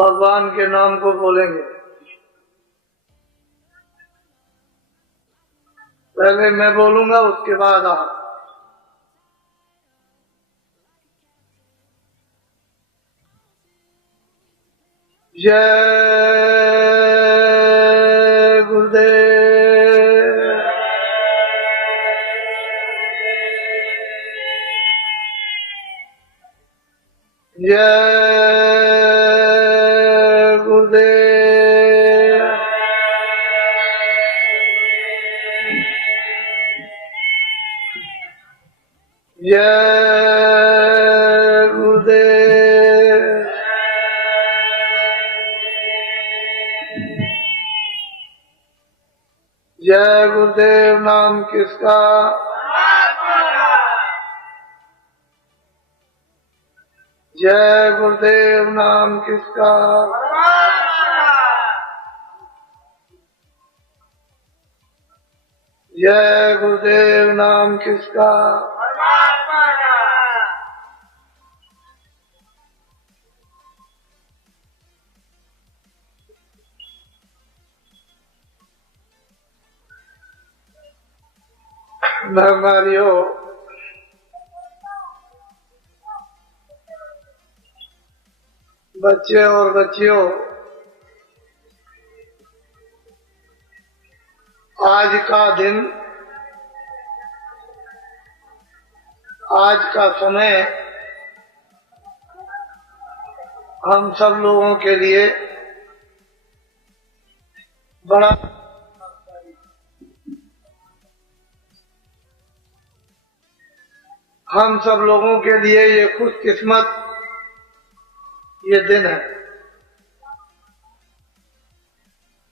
भगवान के नाम को बोलेंगे। पहले मैं बोलूंगा, उसके बाद आप। जय गुरुदेव। जय गुरुदेव। जय गुरुदेव। जय गुरुदेव नाम किसका? जय गुरुदेव नाम किसका? जय गुरुदेव नाम किसका? नरनारियों, बच्चे और बच्चियों, आज का दिन, आज का समय हम सब लोगों के लिए बड़ा, हम सब लोगों के लिए ये खुशकिस्मत ये दिन है।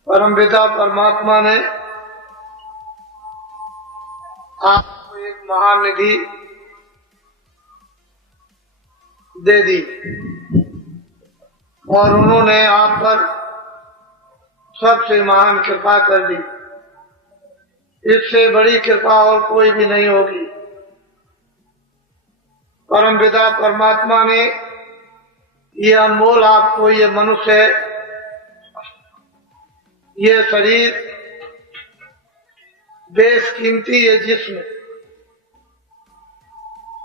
परमपिता परमात्मा ने आपको एक महान निधि दे दी और उन्होंने आप पर सबसे महान कृपा कर दी। इससे बड़ी कृपा और कोई भी नहीं होगी। परमपिता परमात्मा ने ये अनमोल आपको ये मनुष्य, ये शरीर, बेशकीमती ये जिस्म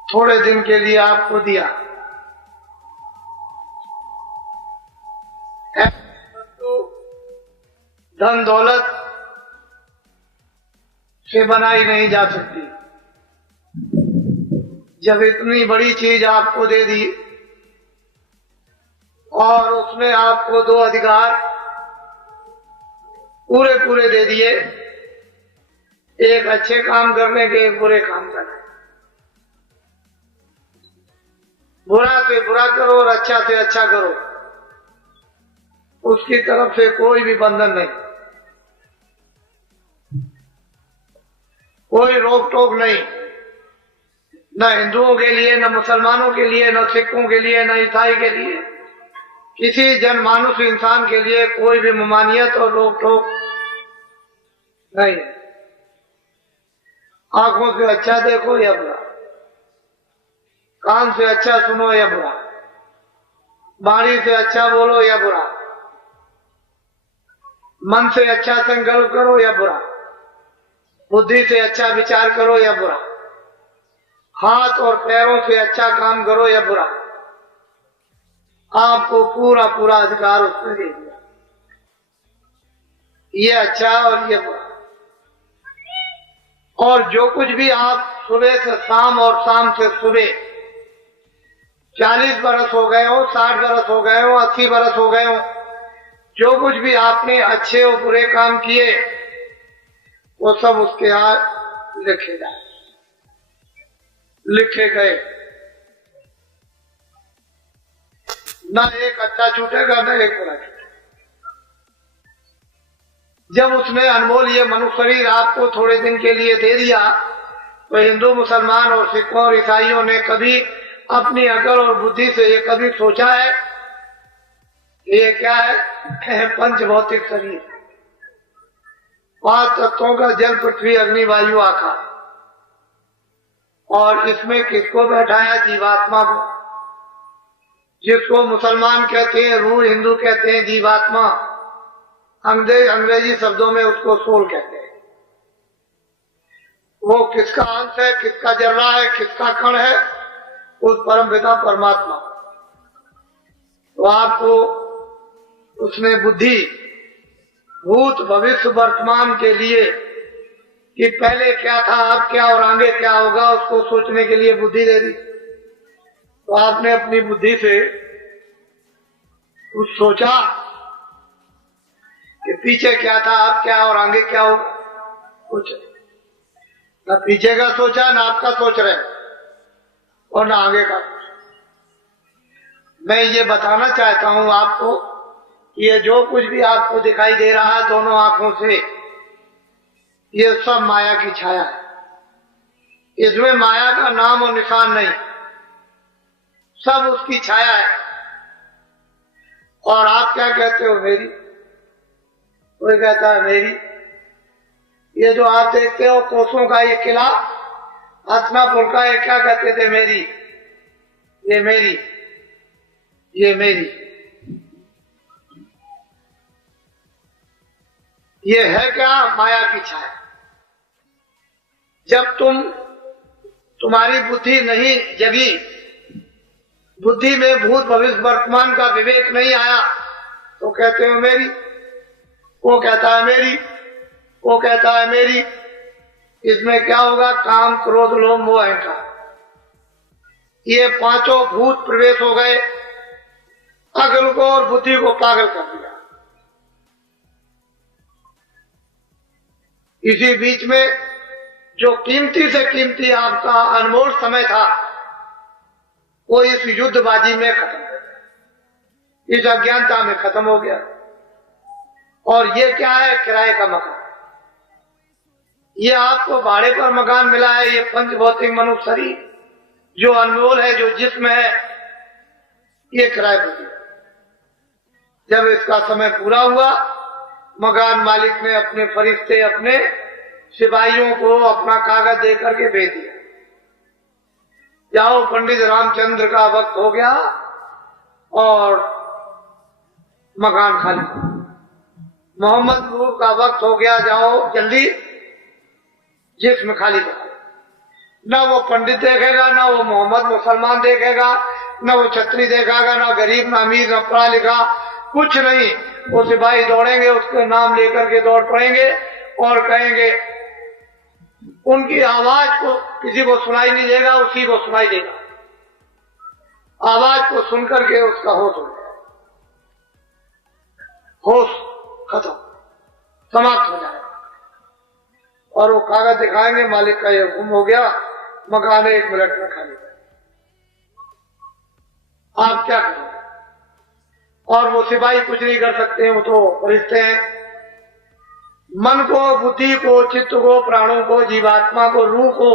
थोड़े दिन के लिए आपको दिया। धन दौलत से बनाई नहीं जा सकती। जब इतनी बड़ी चीज आपको दे दी और उसमें आपको दो अधिकार पूरे पूरे दे दिए, एक अच्छे काम करने के, एक बुरे काम करने। बुरा से बुरा करो और अच्छा से अच्छा करो, उसकी तरफ से कोई भी बंधन नहीं, कोई रोक टोक नहीं, न हिंदुओं के लिए, न मुसलमानों के लिए, न सिखों के लिए, न ईसाई के लिए, किसी जनमानुष इंसान के लिए कोई भी ममानियत और रोक टोक नहीं। आंखों से अच्छा देखो या बुरा, कान से अच्छा सुनो या बुरा, वाणी से अच्छा बोलो या बुरा, मन से अच्छा संकल्प करो या बुरा, बुद्धि से अच्छा विचार करो या बुरा, हाथ और पैरों से अच्छा काम करो या बुरा, आपको पूरा पूरा अधिकार उसने दे दिया। ये अच्छा और ये बुरा। और जो कुछ भी आप सुबह से शाम और शाम से सुबह 40 बरस हो गए हो, 60 बरस हो गए हो, 80 बरस हो गए हो, जो कुछ भी आपने अच्छे और बुरे काम किए वो सब उसके हाथ लिखे जाए, लिखे गए। ना एक अच्छा छूटेगा, ना एक बुरा छूटेगा। जब उसने अनमोल ये मनुष्य शरीर आपको थोड़े दिन के लिए दे दिया, तो हिंदू, मुसलमान और सिखों और ईसाइयों ने कभी अपनी अकल और बुद्धि से ये कभी सोचा है ये क्या है? पंच भौतिक शरीर, 5 तत्वों का जल, पृथ्वी, अग्नि, वायु, आकाश, और इसमें किसको बैठाया? जीवात्मा को। जिसको मुसलमान कहते हैं, रूह हिंदू कहते हैं जीवात्मा, अंग्रेजी शब्दों में उसको सोल कहते हैं। वो किसका अंश है, किसका जर्रा है, किसका कण है? उस परम पिता परमात्मा। तो आपको उसने बुद्धि भूत भविष्य वर्तमान के लिए कि पहले क्या था, अब क्या और आगे क्या होगा, उसको सोचने के लिए बुद्धि दे दी। तो आपने अपनी बुद्धि से कुछ सोचा कि पीछे क्या था, अब क्या और आगे क्या होगा? कुछ ना पीछे का सोचा, ना आपका सोच रहे और ना आगे का। मैं ये बताना चाहता हूं आपको कि ये जो कुछ भी आपको दिखाई दे रहा है दोनों आंखों से, ये सब माया की छाया है। इसमें माया का नाम और निशान नहीं, सब उसकी छाया है। और आप क्या कहते हो? मेरी। कोई कहता है मेरी। ये जो आप देखते हो कोसों का ये किला, हसनापुर का, ये क्या कहते थे? मेरी। ये मेरी, ये मेरी। ये है क्या? माया की छाया। जब तुम्हारी बुद्धि नहीं जगी, बुद्धि में भूत भविष्य वर्तमान का विवेक नहीं आया, तो कहते हो मेरी। वो कहता है मेरी, वो कहता है मेरी। इसमें क्या होगा? काम, क्रोध, लोभ, मोह, अहंकार, ये पांचों भूत प्रवेश हो गए, अकल को और बुद्धि को पागल कर दिया। इसी बीच में जो कीमती से कीमती आपका अनमोल समय था, वो इस युद्धबाजी में खत्म हो गया, इस अज्ञानता में खत्म हो गया। और ये क्या है? किराए का मकान। ये आपको भाड़े पर मकान मिला है। ये पंच भौतिक मनुष्य शरीर जो अनमोल है, जो जिस्म है, ये किराए पर दिया। जब इसका समय पूरा हुआ, मकान मालिक ने अपने फरिश्ते, अपने सिपाहियों को अपना कागज दे करके भेज दिया, जाओ पंडित रामचंद्र का वक्त हो गया और मकान खाली। मोहम्मद नूर का वक्त हो गया, जाओ जल्दी जिस्म खाली करो। न वो पंडित देखेगा, न वो मोहम्मद मुसलमान देखेगा, न वो छतरी देखेगा, न गरीब, न अमीर, न पढ़ा लिखा, कुछ नहीं। वो सिपाही दौड़ेंगे, उसके नाम लेकर के दौड़ पड़ेंगे और कहेंगे, उनकी आवाज को किसी को सुनाई नहीं देगा, उसी को सुनाई देगा। आवाज को सुनकर के उसका होश हो जाएगा, होश खत्म, समाप्त हो जाएगा। और वो कागज दिखाएंगे, मालिक का ये गुम हो गया, मकान 1 मिनट में खाली। आप क्या करोगे? और वो सिपाही कुछ नहीं कर सकते, वो तो फरिश्ते हैं। मन को, बुद्धि को, चित्त को, प्राणों को, जीवात्मा को, रूह को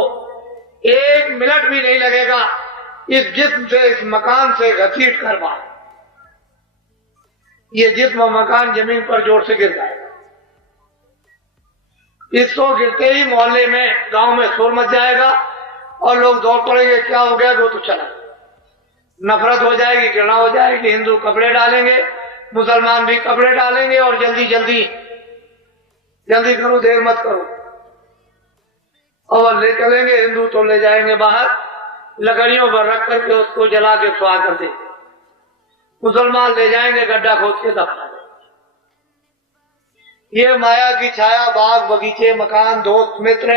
1 मिनट भी नहीं लगेगा इस जिस्म से, इस मकान से घसीट कर बाहर। ये जिस्म मकान जमीन पर जोर से गिर जाएगा। इसको गिरते ही मोहल्ले में, गांव में शोर मच जाएगा और लोग दौड़ पड़ेंगे, क्या हो गया? वो तो चला। नफरत हो जाएगी, घृणा हो जाएगी, हिंदू कपड़े डालेंगे, मुसलमान भी कपड़े डालेंगे और जल्दी जल्दी जल्दी करो, देर मत करो, और ले चलेंगे। हिंदू तो ले जाएंगे बाहर, लकड़ियों पर रख करके उसको जला के सुहा कर देंगे। मुसलमान ले जाएंगे, गड्ढा खोद के दफना देंगे। ये माया की छाया, बाग बगीचे, मकान, दोस्त मित्र,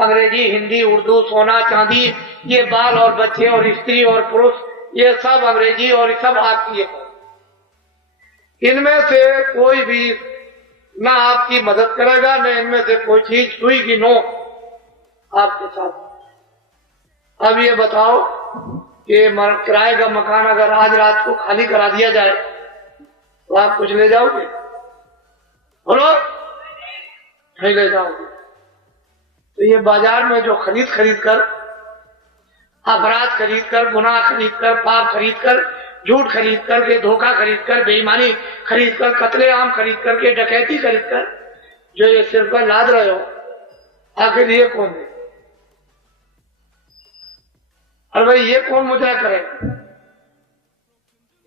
अंग्रेजी, हिंदी, उर्दू, सोना चांदी, ये बाल और बच्चे और स्त्री और पुरुष, ये सब अंग्रेजी और सब आपकी है। इनमें से कोई भी ना आपकी मदद करेगा, न इनमें से कोई चीज सुई की नो आपके साथ। अब ये बताओ कि किराए का मकान अगर आज रात को खाली करा दिया जाए तो आप कुछ ले जाओगे? बोलो, नहीं ले जाओगे। तो ये बाजार में जो खरीद कर, अपराध खरीद कर, गुनाह खरीद कर, पाप खरीद कर, झूठ खरीद करके, धोखा खरीद कर, बेईमानी खरीद कर, कत्लेआम खरीद करके, डकैती खरीद कर जो ये सिर पर लाद रहे हो, आखिर ये कौन है? अरे भाई, ये कौन मुद्रा करे?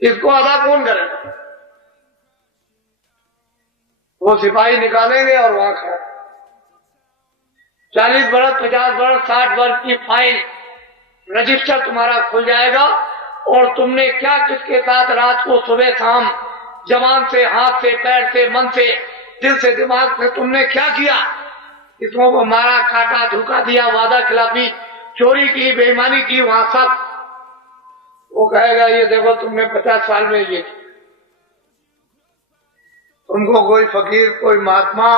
इसको अदा कौन करेगा? वो सिपाही निकालेंगे और वहां खड़ा 40 बरस 50 बरस 60 वर्ष की फाइल रजिस्टर तुम्हारा खुल जाएगा और तुमने क्या किसके साथ रात को सुबह शाम जबान से, हाथ से, पैर से, मन से, दिल से, दिमाग से तुमने क्या किया, किसमों को मारा, काटा, धोखा दिया, वादा खिलाफी, चोरी की, बेईमानी की, वहां सब वो कहेगा ये देखो तुमने 50 साल में ये किया। तुमको कोई फकीर, कोई महात्मा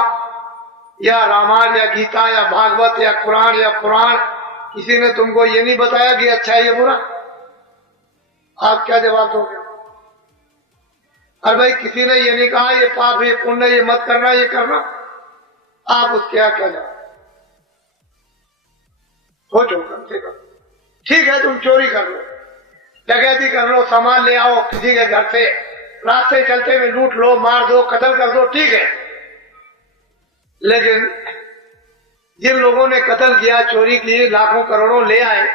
या रामायण या गीता या भागवत या कुरान या पुराण किसी ने तुमको ये नहीं बताया कि अच्छा है ये बुरा, आप क्या जवाब दोगे? अरे भाई किसी ने ये नहीं कहा ये पाप ये पुण्य ये मत करना ये करना, आप उसके क्या जवाब? सोचो कम से कम। ठीक है तुम चोरी कर लो, डकैती कर लो, सामान ले आओ किसी के घर से, रास्ते चलते में लूट लो, मार दो, कत्ल कर दो, ठीक है। लेकिन जिन लोगों ने कत्ल किया, चोरी की, लाखों करोड़ों ले आए,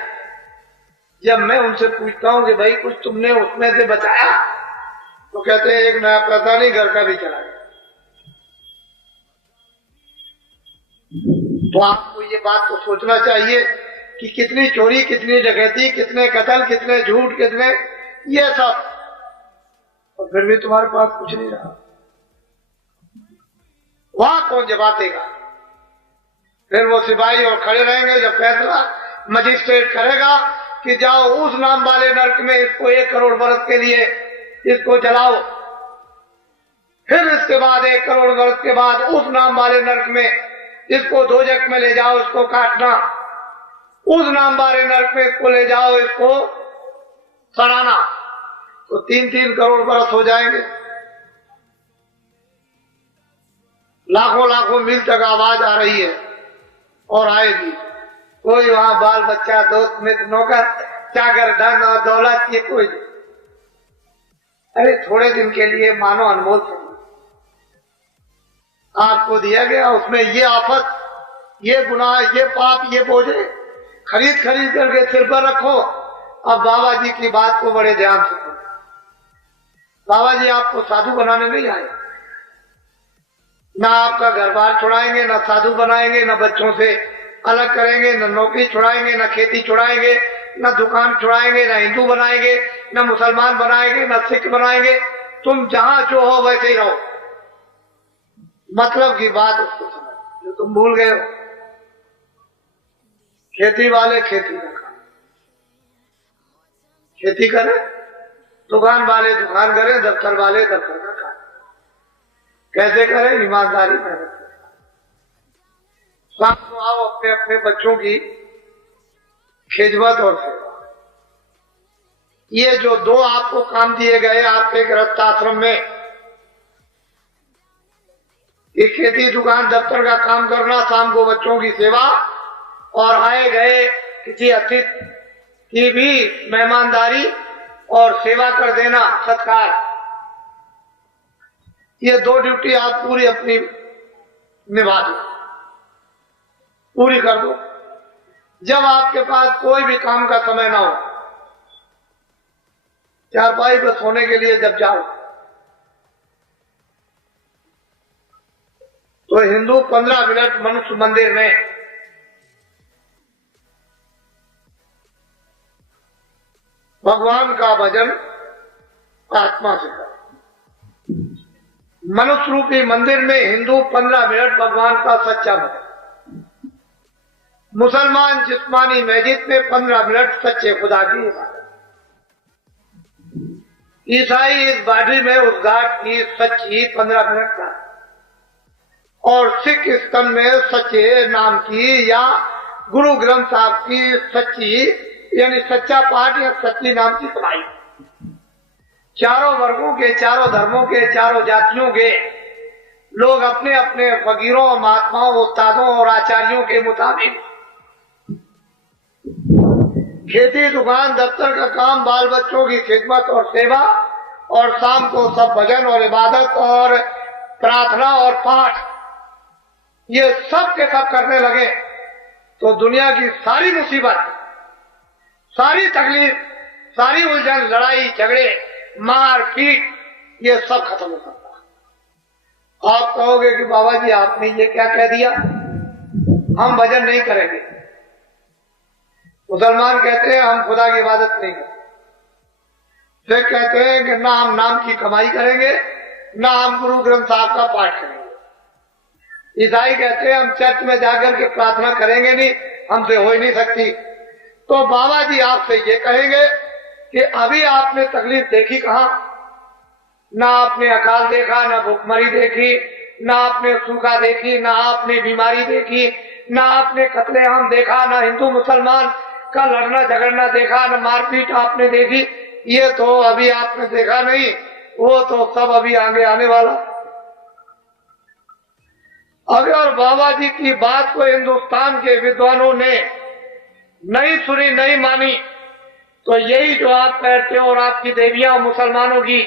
जब मैं उनसे पूछता हूं कि भाई कुछ तुमने उसमें से बचाया, तो कहते हैं एक नया पैसा नहीं, घर का भी चला गया। तो आपको ये बात तो सोचना चाहिए कि कितनी चोरी, कितनी डकैती, कितने कत्ल, कितने झूठ, कितने ये सब, और फिर भी तुम्हारे पास कुछ नहीं रहा। वहां कौन जवाब देगा? फिर वो सिपाही और खड़े रहेंगे जब फैसला मजिस्ट्रेट करेगा कि जाओ उस नाम वाले नरक में इसको 1 करोड़ बरस के लिए इसको जलाओ, फिर इसके बाद 1 करोड़ बरस के बाद उस नाम वाले नरक में इसको दोजख में ले जाओ, इसको काटना, उस नाम वाले नरक में इसको ले जाओ, इसको सड़ाना, तो 3-3 करोड़ बरस हो जाएंगे। लाखों लाखों मील तक आवाज आ रही है और आएगी। कोई वहां बाल बच्चा, दोस्त मित्र, नौकर चाकर, धन और दौलत ये कोई नहीं। अरे थोड़े दिन के लिए मानो अनमोल आपको दिया गया, उसमें ये आफत, ये गुनाह, ये पाप, ये बोझे खरीद खरीद करके सिर पर रखो। अब बाबा जी की बात को बड़े ध्यान से सुनो। बाबा जी आपको साधु बनाने नहीं आए, ना आपका घर बार छुड़ाएंगे, ना साधु बनाएंगे, ना बच्चों से अलग करेंगे, ना नौकरी छुड़ाएंगे, ना खेती छुड़ाएंगे, ना दुकान छुड़ाएंगे, ना हिंदू बनाएंगे, ना मुसलमान बनाएंगे, ना सिख बनाएंगे। तुम जहां जो हो वैसे ही रहो। मतलब की बात उसको समझ, जो तुम भूल गए हो। खेती वाले खेती का काम, खेती करें, दुकान वाले दुकान करें, दफ्तर वाले दफ्तर का काम। कैसे करें? ईमानदारी मेहनत करें। शाम को आओ अपने अपने बच्चों की खिदमत और सेवा। ये जो 2 आपको काम दिए गए आपके गृहस्थ आश्रम में, ये खेती, दुकान, दफ्तर का काम करना, शाम को बच्चों की सेवा और आए गए किसी अतिथि की भी मेहमानदारी और सेवा कर देना, सत्कार, ये 2 ड्यूटी आप पूरी अपनी निभा दो, पूरी कर दो। जब आपके पास कोई भी काम का समय ना हो, चारपाई पर सोने के लिए जब जाओ, तो हिंदू 15 मिनट मनुष्य मंदिर में भगवान का भजन आत्मा से कर। मनुष्य रूपी मंदिर में हिंदू 15 मिनट भगवान का सच्चा भजन, मुसलमान जिस्मानी मस्जिद में 15 मिनट सच्चे खुदा की इबादत, ईसाई इस बाडी में उस घाट की सच्ची 15 मिनट का, और सिख स्तन में सच्चे नाम की या गुरु ग्रंथ साहब की सच्ची यानी सच्चा पाठ या सच्ची नाम की पढ़ाई। चारों वर्गों के, चारों धर्मों के, चारों जातियों के लोग अपने अपने फकीरों, महात्माओं, उस्तादों और आचार्यों के मुताबिक खेती, दुकान, दफ्तर का काम, बाल बच्चों की खिदमत और सेवा, और शाम को सब भजन और इबादत और प्रार्थना और पाठ, ये सब के सब करने लगे तो दुनिया की सारी मुसीबत, सारी तकलीफ, सारी उलझन, लड़ाई झगड़े, मार पीट, ये सब खत्म हो सकता है। आप कहोगे कि बाबा जी आपने ये क्या कह दिया, हम भजन नहीं करेंगे। मुसलमान कहते हैं हम खुदा की इबादत नहीं करेंगे, फिर कहते हैं कि ना हम नाम की कमाई करेंगे, ना हम गुरु ग्रंथ साहब का पाठ करेंगे। ईसाई कहते हैं हम चर्च में जाकर के प्रार्थना करेंगे नहीं, हमसे हो ही नहीं सकती। तो बाबा जी आपसे ये कहेंगे कि अभी आपने तकलीफ देखी कहां, ना आपने अकाल देखा, ना भूखमरी देखी, ना आपने सूखा देखी, ना आपने बीमारी देखी, ना आपने कत्लेआम देखा, ना हिंदू मुसलमान का लड़ना झगड़ना देखा, ना मारपीट आपने देखी। ये तो अभी आपने देखा नहीं, वो तो सब अभी आगे आने वाला। अगर बाबा जी की बात को हिंदुस्तान के विद्वानों ने नहीं सुनी, नहीं मानी, तो यही जो आप पहनते हो और आपकी देवियां मुसलमानों की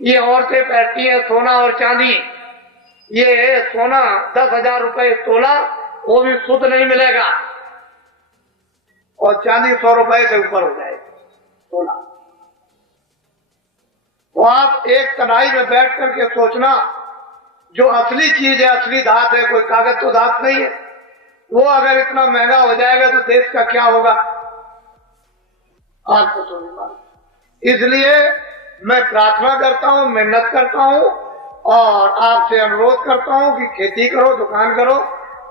ये औरतें पहनती हैं सोना और चांदी, ये सोना 10,000 रुपए तोला, वो भी शुद्ध नहीं मिलेगा, और चांदी 100 रुपए से ऊपर हो जाएगी तोला। तो आप एक कढ़ाई में बैठ करके सोचना, जो असली चीज है, असली धात है, कोई कागज तो धात नहीं है, वो अगर इतना महंगा हो जाएगा तो देश का क्या होगा, आपको तो नहीं मालूम। इसलिए मैं प्रार्थना करता हूं, मेहनत करता हूं और आपसे अनुरोध करता हूं कि खेती करो, दुकान करो,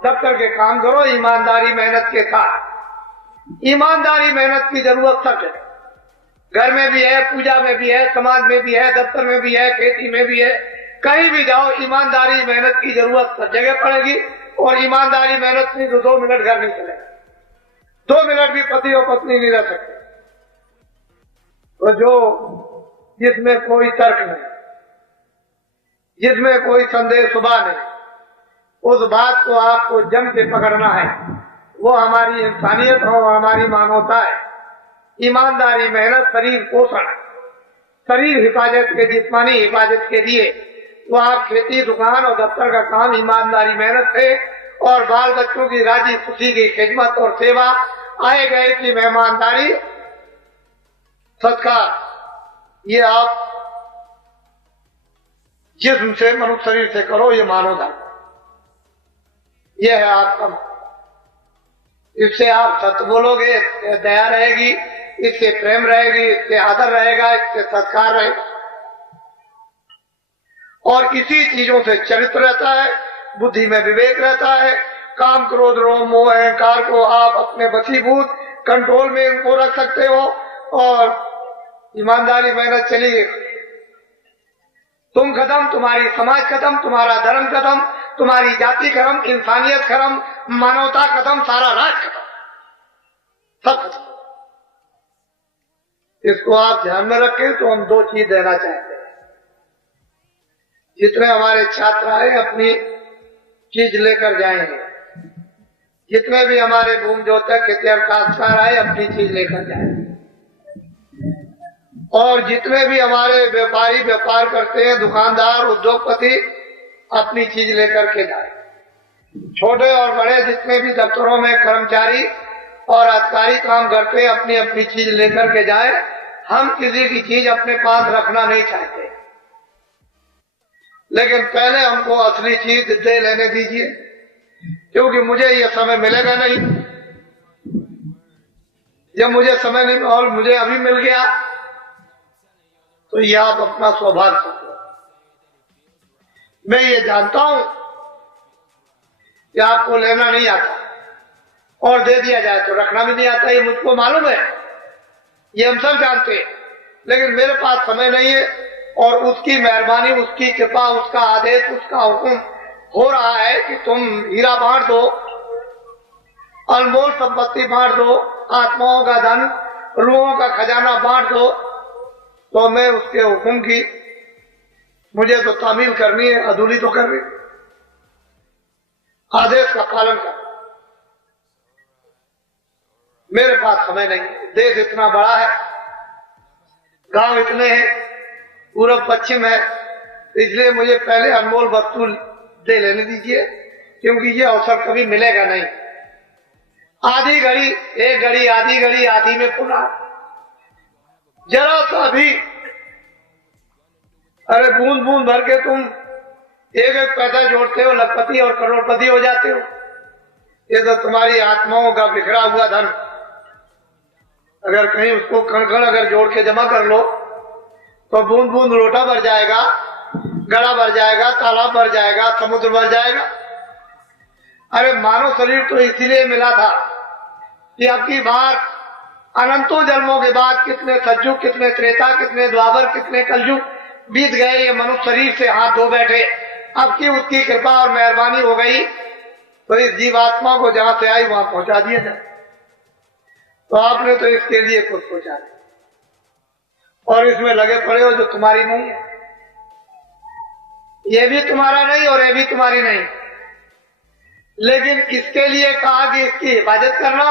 दफ्तर के काम करो, ईमानदारी मेहनत के साथ। ईमानदारी मेहनत की जरूरत सब है, घर में भी है, पूजा में भी है, समाज में भी है, दफ्तर में भी है, खेती में भी है, कहीं भी जाओ ईमानदारी मेहनत की जरूरत सब जगह पड़ेगी। और ईमानदारी मेहनत नहीं तो 2 मिनट घर नहीं चलेगा, 2 मिनट भी पति और पत्नी नहीं रह सकते। तो जो जिसमें कोई तर्क नहीं, जिसमें कोई संदेह सुबह नहीं, उस बात को आपको जम के पकड़ना है, वो हमारी इंसानियत हो, हमारी मानवता है। ईमानदारी मेहनत, शरीर पोषण, शरीर हिफाजत के, जिस्मानी हिफाजत के लिए वो आप खेती, दुकान और दफ्तर का काम ईमानदारी मेहनत से और बाल बच्चों की राजी खुशी की खिदमत और सेवा, आए गए की मेहमानदारी, सत्कार, ये आप जिस्म से, मनुष्य शरीर से करो, ये मानव धर्म, ये है आपका। इससे आप सत्य बोलोगे, इससे दया रहेगी, इससे प्रेम रहेगी, इससे आदर रहेगा, इससे सत्कार रहेगा, और इसी चीजों से चरित्र रहता है, बुद्धि में विवेक रहता है। काम, क्रोध, रोह, मोह, अहंकार को आप अपने वशीभूत कंट्रोल में इनको रख सकते हो, और ईमानदारी मेहनत चली गई, तुम खत्म, तुम्हारी समाज खत्म, तुम्हारा धर्म खत्म, तुम्हारी जाति खत्म, इंसानियत खत्म, मानवता खत्म, सारा राज खत्म, सब खत्म। इसको आप ध्यान में रखें। तो हम 2 चीज देना चाहते हैं। जितने हमारे छात्र आए अपनी चीज लेकर जाएंगे, जितने भी हमारे भूमि ज्योतक इतिहासकार आए अपनी चीज लेकर जाएंगे, और जितने भी हमारे व्यापारी व्यापार करते हैं, दुकानदार, उद्योगपति, अपनी चीज लेकर के जाए। छोटे और बड़े जितने भी दफ्तरों में कर्मचारी और अधिकारी काम करते हैं, अपनी अपनी चीज लेकर के जाए। हम किसी की चीज अपने पास रखना नहीं चाहते, लेकिन पहले हमको असली चीज दे लेने दीजिए, क्योंकि मुझे ये समय मिलेगा नहीं। जब मुझे समय नहीं और मुझे अभी मिल गया, तो ये आप अपना सौभाग्य समझो। मैं ये जानता हूं कि आपको लेना नहीं आता, और दे दिया जाए तो रखना भी नहीं आता, ये मुझको मालूम है, ये हम सब जानते हैं। लेकिन मेरे पास समय नहीं है, और उसकी मेहरबानी, उसकी कृपा, उसका आदेश, उसका हुक्म हो रहा है कि तुम हीरा बांट दो, अनमोल संपत्ति बांट दो, आत्माओं का धन, रूहों का खजाना बांट दो। तो मैं उसके हुक्म की, मुझे तो तामील करनी है, अधूरी तो करनी, आदेश का पालन कर। मेरे पास समय नहीं, देश इतना बड़ा है, गांव इतने हैं, पूर्व पश्चिम है, इसलिए मुझे पहले अनमोल वस्तु दे लेने दीजिए, क्योंकि ये अवसर कभी मिलेगा नहीं। आधी घड़ी, एक घड़ी, आधी घड़ी, आधी में पुनः, जरा सा भी अरे बूंद बूंद भर के तुम एक एक पैसा जोड़ते हो, लखपति और करोड़पति हो जाते हो। ये तो तुम्हारी आत्माओं का बिखरा हुआ धन, अगर कहीं उसको कण कण अगर जोड़ के जमा कर लो तो बूंद बूंद लोटा भर जाएगा, गड़ा भर जाएगा, तालाब भर जाएगा, समुद्र भर जाएगा। अरे मानव शरीर तो इसीलिए मिला था कि अब की बार अनंतों जन्मों के बाद कितने सज्जुग, कितने त्रेता, कितने द्वापर, कितने कलयुग बीत गए, ये मनुष्य शरीर से हाथ धो बैठे। अब की उसकी कृपा और मेहरबानी हो गई तो इस जीवात्मा को जहां से आई वहां पहुंचा दिया जाए। तो आपने तो इसके लिए कुछ सोचा और इसमें लगे पड़े हो जो तुम्हारी नहीं है। ये भी तुम्हारा नहीं और ये भी तुम्हारी नहीं, लेकिन इसके लिए कहा कि इसकी हिफाजत करना,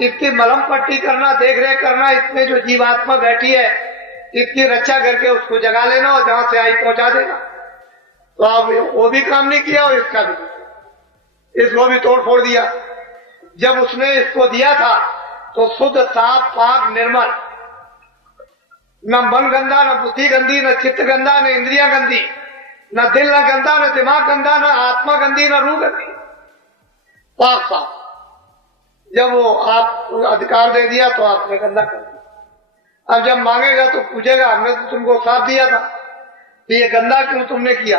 इसकी मलहम पट्टी करना, देख रेख करना, इसमें जो जीवात्मा बैठी है इसकी रक्षा करके उसको जगा लेना और जहां से आई पहुंचा देना। तो आप वो भी काम नहीं किया और इसका भी, इसको भी तोड़ फोड़ दिया। जब उसने इसको दिया था तो शुद्ध, साफ, पाक, निर्मल, न मन गंदा, न बुद्धि गंदी, न चित्त गंदा, न इंद्रियां गंदी, न दिल न गंदा, न दिमाग गंदा, न आत्मा गंदी, न रूह गंदी, पाक साफ। जब वो आप अधिकार दे दिया तो आपने गंदा कर दिया। अब जब मांगेगा तो पूछेगा हमने तो तुमको साफ दिया था, तो ये गंदा क्यों तुमने किया?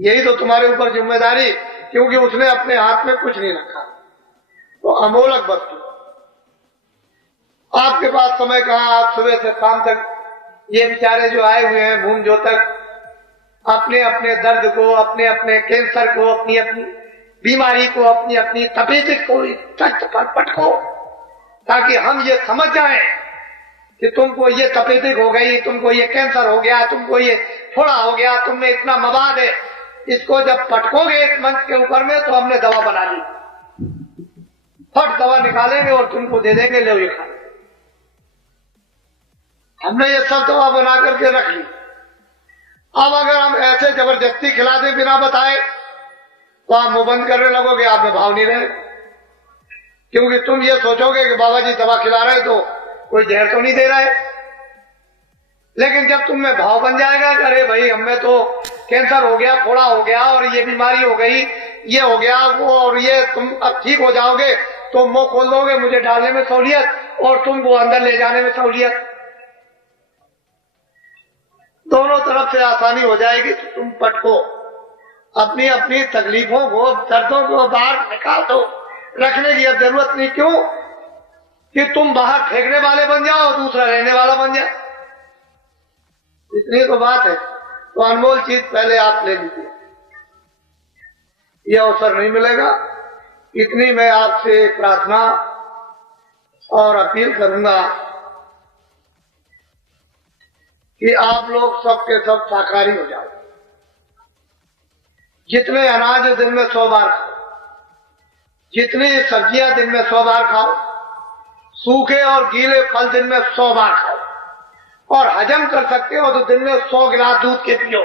यही तो तुम्हारे ऊपर जिम्मेदारी, क्योंकि उसने अपने हाथ में कुछ नहीं रखा। तो अमोलक वस्तु आपके पास समय कहाँ, आप सुबह से शाम तक ये बेचारे जो आए हुए हैं भूम जो तक अपने अपने दर्द को, अपने अपने कैंसर को, अपनी अपनी बीमारी को, अपनी अपनी तबीयत को सख्त पर पटको, ताकि हम ये समझ जाएं कि तुमको ये तपेदिक हो गई, तुमको ये कैंसर हो गया, तुमको ये फोड़ा हो गया, तुमने इतना मवाद है। इसको जब पटकोगे इस मंच के ऊपर में तो हमने दवा बना ली, फट दवा निकालेंगे और तुमको दे देंगे, लो ये खा। हमने ये सब दवा बना करके रख ली। अब अगर हम ऐसे जबरदस्ती खिला दें बिना बताए तो आप मुंह बंद करने लगोगे, आप में भाव नहीं रहे, क्योंकि तुम ये सोचोगे कि बाबा जी दवा खिला रहे तो कोई जहर तो नहीं दे रहा है। लेकिन जब तुम में भाव बन जाएगा कि अरे भाई हमें तो कैंसर हो गया, फोड़ा हो गया और ये बीमारी हो गई, ये हो गया वो, और ये तुम अब ठीक हो जाओगे तो मुंह खोल दोगे, मुझे डालने में सहूलियत और तुमको अंदर ले जाने में सहूलियत, दोनों तरफ से आसानी हो जाएगी। तो तुम पटको, अपनी अपनी तकलीफों को, दर्दों को बाहर निकाल दो, रखने की अब जरूरत नहीं। क्यों कि तुम बाहर फेंकने वाले बन जाओ और दूसरा रहने वाला बन जाए, इतनी तो बात है। तो अनमोल चीज पहले आप ले लीजिए, यह अवसर नहीं मिलेगा। इतनी मैं आपसे प्रार्थना और अपील करूंगा कि आप लोग सबके सब शाकाहारी हो जाओ। जितने अनाज दिन में 100 बार खाओ, जितनी सब्जियां दिन में 100 बार खाओ, सूखे और गीले फल दिन में 100 बार खाओ, और हजम कर सकते हो तो दिन में 100 गिलास दूध के पियो,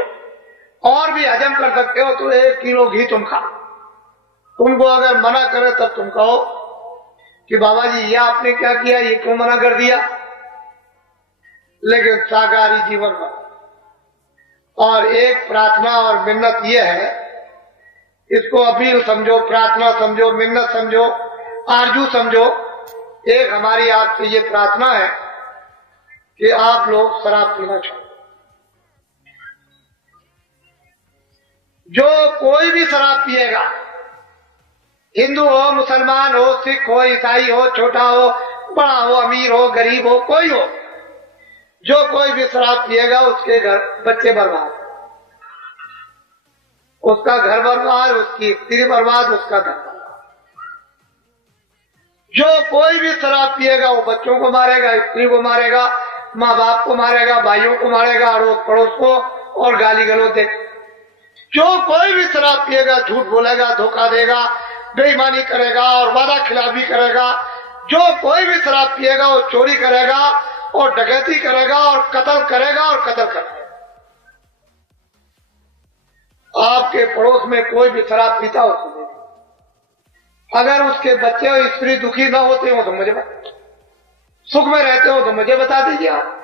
और भी हजम कर सकते हो तो 1 किलो घी तुम खाओ। तुमको अगर मना करे तब तुम कहो कि बाबा जी ये आपने क्या किया, ये क्यों मना कर दिया। लेकिन शाकाहारी जीवन में, और एक प्रार्थना और मिन्नत ये है, इसको अपील समझो, प्रार्थना समझो, मिन्नत समझो, आरजू समझो। एक हमारी आपसे ये प्रार्थना है कि आप लोग शराब पीना छोड़ो। जो कोई भी शराब पिएगा, हिंदू हो, मुसलमान हो, सिख हो, ईसाई हो, छोटा हो, बड़ा हो, अमीर हो, गरीब हो, कोई हो, जो कोई भी शराब पिएगा उसके घर बच्चे बर्बाद, उसका घर बर्बाद, उसकी स्त्री बर्बाद, उसका घर बर्बाद। जो कोई भी शराब पिएगा वो बच्चों को मारेगा, स्त्री को मारेगा, माँ बाप को मारेगा, भाइयों को मारेगा, अड़ोस पड़ोस को, और गाली गलौज देगा। जो कोई भी शराब पिएगा झूठ बोलेगा, धोखा देगा, बेईमानी करेगा और वादा खिलाफी करेगा। जो कोई भी शराब पिएगा वो चोरी करेगा और डकैती करेगा और कत्ल करेगा और कत्ल करेगा। आपके पड़ोस में कोई भी शराब पीता हो, अगर उसके बच्चे और स्त्री दुखी ना होते हो तो मुझे सुख में रहते हो तो मुझे बता दीजिए आप।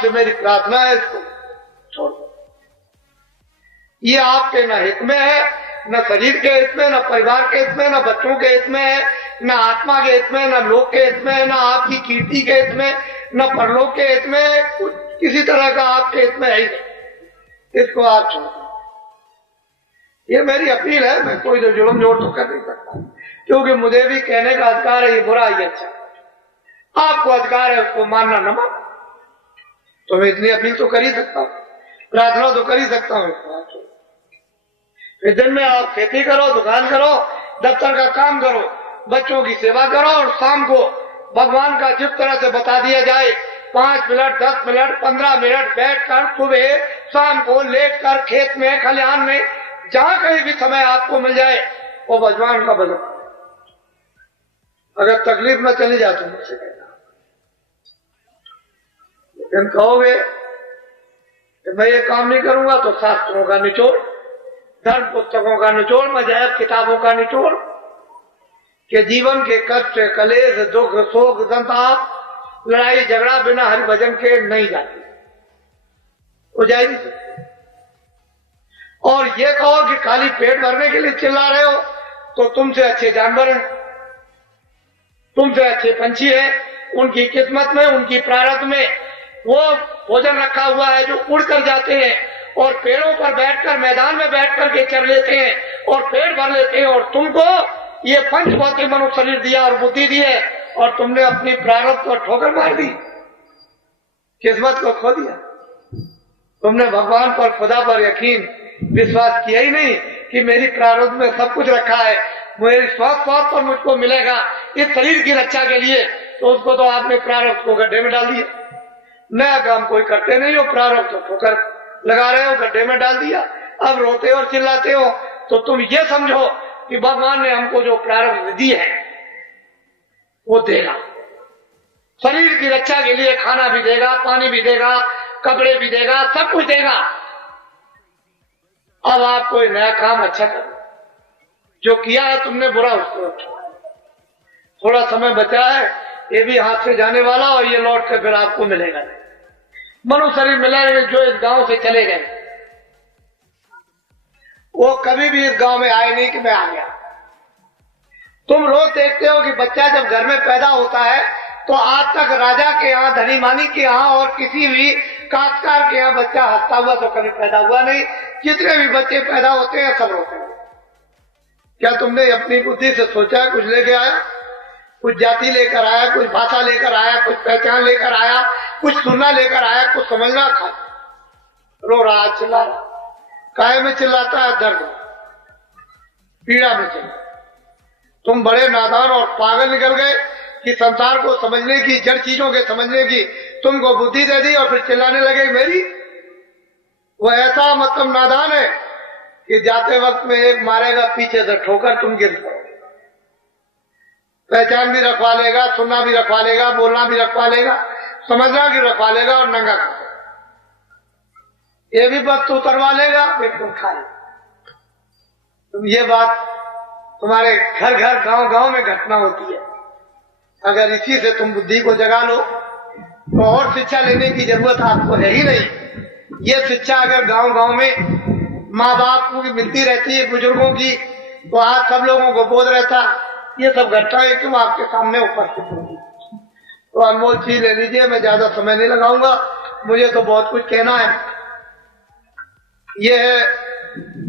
से मेरी प्रार्थना है, इसको छोड़ दो। ये आपके न हित में है, न शरीर के हित में, न परिवार के हित में, न बच्चों के हित में है, न आत्मा के हित में, न लोक के हित में, न आपकी कीर्ति के हित में, न परलोक के हित में, किसी तरह का आपके हित में है ही नहीं। इसको आप छोड़ दो। ये मेरी अपील है। मैं कोई तो जुल्म जोड़ तो कर नहीं सकता, क्योंकि मुझे भी कहने का अधिकार है, ये बुरा ये अच्छा। आपको अधिकार है उसको मानना न मानो, तो मैं इतनी अपील तो कर ही सकता हूँ, प्रार्थना तो कर ही सकता हूँ। दिन में आप खेती करो, दुकान करो, दफ्तर का काम करो, बच्चों की सेवा करो, और शाम को भगवान का जिस तरह से बता दिया जाए 5 मिनट, 10 मिनट, 15 मिनट बैठकर सुबह शाम को लेटकर खेत में, खलिहान में, जहां कहीं भी समय आपको मिल जाए वो भगवान का भजन। अगर तकलीफ में चली जाए तो मुझसे कहना। लेकिन कहोगे कि मैं ये काम नहीं करूंगा, तो शास्त्रों का निचोड़, धर्म पुस्तकों का निचोड़, मजहब किताबों का निचोड़, कि जीवन के कष्ट, कलेश, दुख, शोक, संताप, लड़ाई झगड़ा बिना हरि भजन के नहीं जाती, हो जाएगी। और ये कहो कि खाली पेट भरने के लिए चिल्ला रहे हो, तो तुमसे अच्छे जानवर हैं, तुमसे अच्छे पंछी हैं। उनकी किस्मत में, उनकी प्रारब्ध में वो भोजन रखा हुआ है जो उड़ कर जाते हैं और पेड़ों पर बैठकर, मैदान में बैठ करके चर लेते हैं और पेट भर लेते हैं। और तुमको ये पंचभौतिक मनुष्य शरीर दिया और बुद्धि दी है, और तुमने अपनी प्रारब्ध को ठोकर मार दी, किस्मत को खो दिया। तुमने भगवान पर, खुदा पर यकीन, विश्वास किया ही नहीं कि मेरी प्रारब्ध में सब कुछ रखा है, मेरी स्वास्थ्य पर मुझको मिलेगा इस शरीर की रक्षा के लिए। तो उसको तो आपने प्रारब्ध को गड्ढे में डाल दिया। नया काम कोई करते नहीं हो, प्रारब्ध तो ठोकर लगा रहे हो, गड्ढे में डाल दिया। अब रोते और चिल्लाते हो, तो तुम ये समझो कि भगवान ने हमको जो प्रारब्ध दी है वो देगा, शरीर की रक्षा के लिए खाना भी देगा, पानी भी देगा, कपड़े भी देगा, सब कुछ देगा। अब आप कोई नया काम अच्छा करो, जो किया है तुमने बुरा उसको रखो। थोड़ा समय बचा है, ये भी हाथ से जाने वाला, और ये लौट कर फिर आपको मिलेगा नहीं। मनुष्य शरीर मिलेंगे जो इस गांव से चले गए, वो कभी भी इस गांव में आए नहीं कि मैं आ गया। तुम रोज देखते हो कि बच्चा जब घर में पैदा होता है तो आज तक राजा के यहाँ, धनी मानी के यहाँ और किसी भी काश्तकार के यहाँ बच्चा हंसता हुआ तो कभी पैदा हुआ नहीं। जितने भी बच्चे पैदा होते हैं सब रोते हैं। क्या तुमने अपनी बुद्धि से सोचा है कुछ लेके आया? कुछ जाति लेकर आया, कुछ भाषा लेकर आया, कुछ पहचान लेकर आया, कुछ सुनना लेकर आया, कुछ समझना था। रो रहा, चिल्ला रहा, काहे में चिल्लाता है? दर्द, पीड़ा में चिल्ला। तुम बड़े नादान और पागल निकल गए कि संसार को समझने की, जड़ चीजों के समझने की तुमको बुद्धि दे दी और फिर चिल्लाने लगे मेरी। वो ऐसा मतलब नादान है कि जाते वक्त में एक मारेगा पीछे से ठोकर, तुम गिर पड़ो। पहचान भी रखवा लेगा, सुनना भी रखवा लेगा, बोलना भी रखवा लेगा, समझना भी रखवा लेगा और नंगा कर देगा। ये भी बात तो उतरवा लेगा, फिर तुम खा लेगा। तुम ये बात तुम्हारे घर घर, गांव गांव में घटना होती है। अगर इसी से तुम बुद्धि को जगा लो तो और शिक्षा लेने की जरूरत आपको है ही नहीं। ये शिक्षा अगर गांव गांव में माँ बाप को भी मिलती रहती है, बुजुर्गों की, तो आज सब लोगों को बोध रहता। ये सब घटनाएं क्यों आपके सामने उपस्थित होगी? तो अनमोल चीज ले लीजिए, मैं ज्यादा समय नहीं लगाऊंगा, मुझे तो बहुत कुछ कहना है। ये है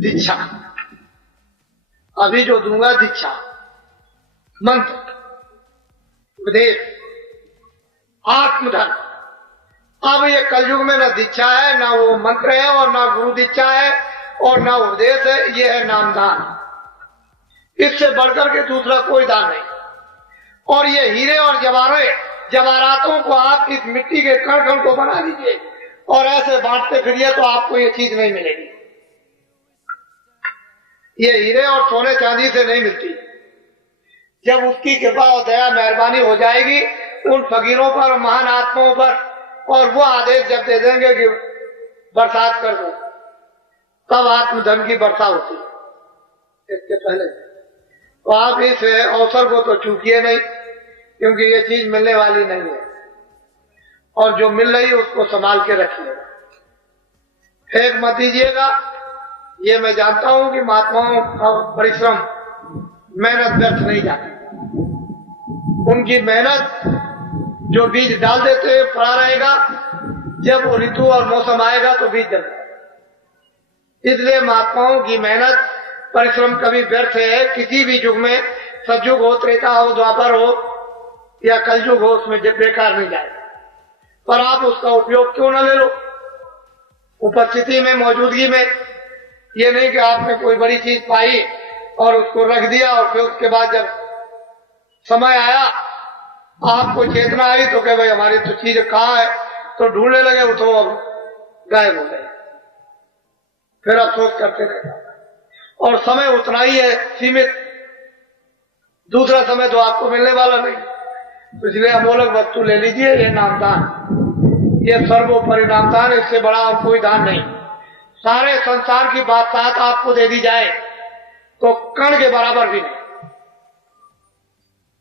दीक्षा, अभी जो दूंगा दीक्षा, मंत्र, उपदेश, आत्मधर्म। अब ये कलयुग में न दीक्षा है, ना वो मंत्र है, और ना गुरु दीक्षा है, और ना उपदेश है। ये है नामदान। इससे बढ़कर के दूसरा कोई दान नहीं। और ये हीरे और जवाहरातों को आप इस मिट्टी के कण कण को बना दीजिए और ऐसे बांटते फिरिए तो आपको ये चीज नहीं मिलेगी। ये हीरे और सोने चांदी से नहीं मिलती। जब उसकी कृपा और दया मेहरबानी हो जाएगी उन फकीरों पर, महान आत्माओं पर, और वो आदेश जब दे देंगे कि बरसात कर दो, तब आत्मधन की वर्षा होती है। इसके पहले तो आप इस अवसर को तो चूकिए नहीं, क्योंकि ये चीज मिलने वाली नहीं है। और जो मिल रही है उसको संभाल के रखिएगा, फेंक मत दीजिएगा। ये मैं जानता हूं कि महात्माओं का परिश्रम, मेहनत व्यर्थ नहीं जाती। उनकी मेहनत, जो बीज डाल देते हैं पड़ा रहेगा, जब वो ऋतु और मौसम आएगा तो बीज जल जाएगा। इसलिए महात्माओं की मेहनत परिश्रम कभी व्यर्थ है किसी भी युग में, सतयुग हो, त्रेता हो, द्वापर हो या कलयुग हो, उसमें जब बेकार नहीं जाएगा। पर आप उसका उपयोग क्यों न ले लो उपस्थिति में, मौजूदगी में। ये नहीं कि आपने कोई बड़ी चीज पाई और उसको रख दिया और फिर उसके बाद जब समय आया आपको चेतना आई तो कहे भाई हमारी तो चीज कहाँ है, तो ढूंढने लगे, वो तो अब गायब हो गए, फिर अफसोस करते रहे। और समय उतना ही है सीमित, दूसरा समय तो आपको मिलने वाला नहीं। तो इसलिए अमोलक वस्तु ले लीजिए, ये नामदान, ये सर्वोपरि नामदान, इससे बड़ा और कोई दान नहीं। सारे संसार की बात साथ आपको दे दी जाए तो कण के बराबर भी नहीं।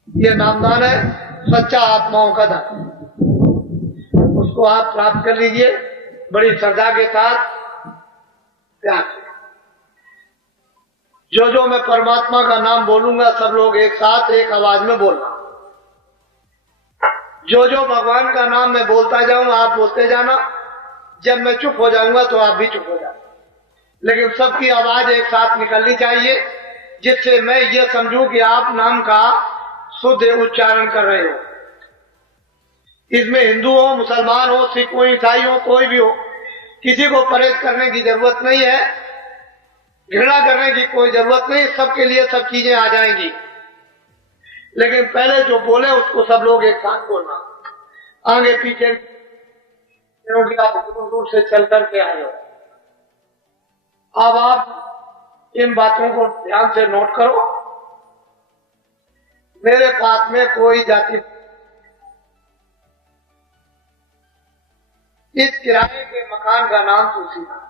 ये नामदान है, सच्चा आत्माओं का दान। उसको आप प्राप्त कर लीजिए बड़ी श्रद्धा के साथ, प्यार से। जो मैं परमात्मा का नाम बोलूंगा सब लोग एक साथ एक आवाज में बोलना। जो भगवान का नाम मैं बोलता जाऊं आप बोलते जाना, जब मैं चुप हो जाऊंगा तो आप भी चुप हो जाना। लेकिन सबकी आवाज एक साथ निकलनी चाहिए, जिससे मैं ये समझूं कि आप नाम का शुद्ध उच्चारण कर रहे हो। इसमें हिंदू हो, मुसलमान हो, सिख हो, ईसाई हो, कोई भी हो, किसी को परहेज करने की जरूरत नहीं है, घृणा करने की कोई जरूरत नहीं। सबके लिए सब चीजें आ जाएंगी, लेकिन पहले जो बोले उसको सब लोग एक साथ बोलना। आगे पीछे दूर से चल करके आए हो। अब आप इन बातों को ध्यान से नोट करो। मेरे पास में कोई जाति, इस किराए के मकान का नाम तुलसीदास,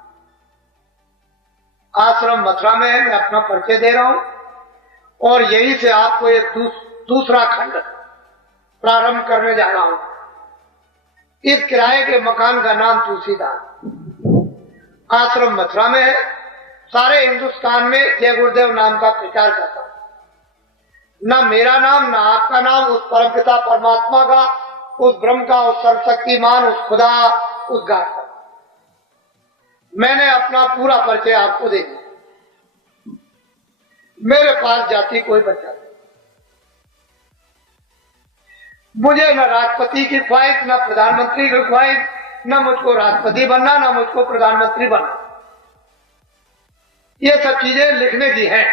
आश्रम मथुरा में है। मैं अपना परिचय दे रहा हूं और यहीं से आपको एक दूसरा खंड प्रारंभ करने जा रहा हूं। इस किराए के मकान का नाम तुलसीदास, आश्रम मथुरा में है। सारे हिंदुस्तान में जय गुरुदेव नाम का प्रचार करता हूं। न मेरा नाम न आपका नाम, उस परमपिता परमात्मा का, उस ब्रह्म का, उस सर्वशक्तिमान, उस खुदा, उस गाड का। मैंने अपना पूरा परिचय आपको दे दिया। मेरे पास जाति कोई बच्चा नहीं। मुझे न राष्ट्रपति की ख्वाहिश, न प्रधानमंत्री की ख्वाहिश, न मुझको राष्ट्रपति बनना, न मुझको प्रधानमंत्री बनना। ये सब चीजें लिखने की हैं।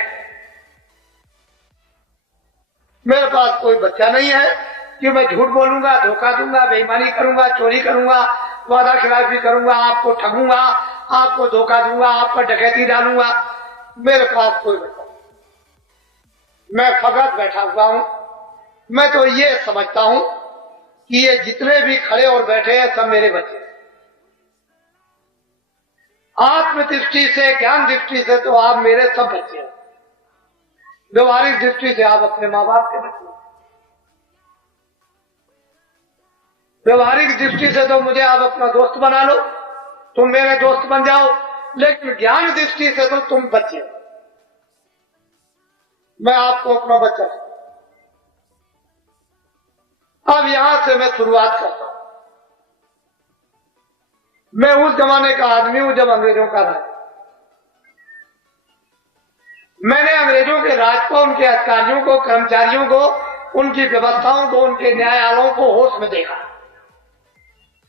मेरे पास कोई बच्चा नहीं है कि मैं झूठ बोलूंगा, धोखा दूंगा, बेईमानी करूंगा, चोरी करूंगा, वादा खिलाफी करूंगा, आपको ठगूंगा, आपको धोखा दूंगा, आप पर डकैती डालूंगा। मेरे पास कोई बच्चा नहीं। मैं फकत बैठा हुआ हूं। मैं तो ये समझता हूं कि ये जितने भी खड़े और बैठे हैं सब मेरे बच्चे। आत्मदृष्टि से, ज्ञान दृष्टि से तो आप मेरे सब बच्चे हैं। व्यवहारिक दृष्टि से आप अपने माँ बाप के बच्चे। व्यवहारिक दृष्टि से तो मुझे आप अपना दोस्त बना लो, तुम मेरे दोस्त बन जाओ, लेकिन ज्ञान दृष्टि से तो तुम बच्चे हो। मैं आपको अपना बच्चा समझता हूं। अब यहां से मैं शुरुआत करता हूं। मैं उस जमाने का आदमी हूं जब अंग्रेजों का राज। मैंने अंग्रेजों के राज को, उनके अधिकारियों को, कर्मचारियों को, उनकी व्यवस्थाओं को, उनके न्यायालयों को होश में देखा,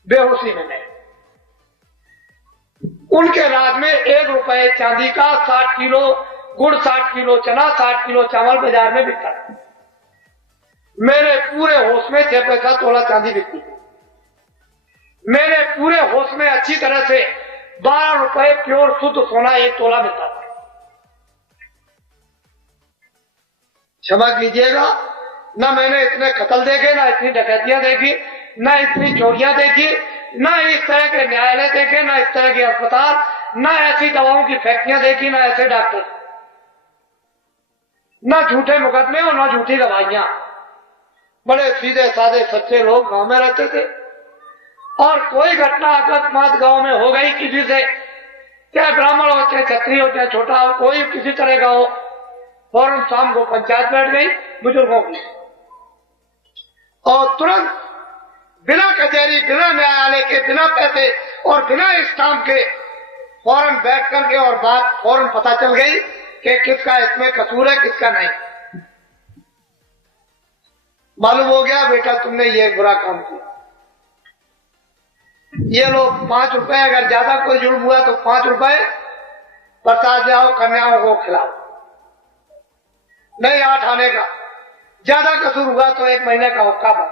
बेहोशी में नहीं। उनके राज में 1 रुपए चांदी का 60 किलो गुड़, 60 किलो चना, 60 किलो चावल बाजार में बिकता था। मेरे पूरे होश में 6 पैसा तोला चांदी बिकती थी। मेरे पूरे होश में अच्छी तरह से 12 रुपए प्योर शुद्ध सोना 1 तोला मिलता था। क्षमा कीजिएगा, न मैंने इतने कत्ल देखे, न इतनी डकैतियां देखी, न इतनी चोरियां देखी, न इस तरह के न्यायालय देखे, न इस तरह के अस्पताल, न ऐसी दवाओं की फैक्ट्रियां देखी, न ऐसे डॉक्टर, न झूठे मुकदमे और न झूठी गवाहियां। बड़े सीधे साधे सच्चे लोग गांव में रहते थे। और कोई घटना अकस्मात गांव में हो गई किसी से, चाहे ब्राह्मण हो, चाहे क्षत्रिय हो, चाहे छोटा हो, कोई किसी तरह का हो, फौरन शाम को पंचायत बैठ गई बुजुर्गों की, और तुरंत बिना कचहरी, बिना न्यायालय के, बिना पैसे और बिना स्टाम्प के फौरन बैठ करके और बात फौरन पता चल गई कि किसका इसमें कसूर है, किसका नहीं। मालूम हो गया बेटा तुमने ये बुरा काम किया, ये लो 5 रुपए, अगर ज्यादा कोई जुर्म हुआ तो 5 रुपए प्रसाद जाओ, कन्याओं को खिलाओ, नहीं 8 आने का, ज्यादा कसूर हुआ तो 1 महीने का हुक्का बन,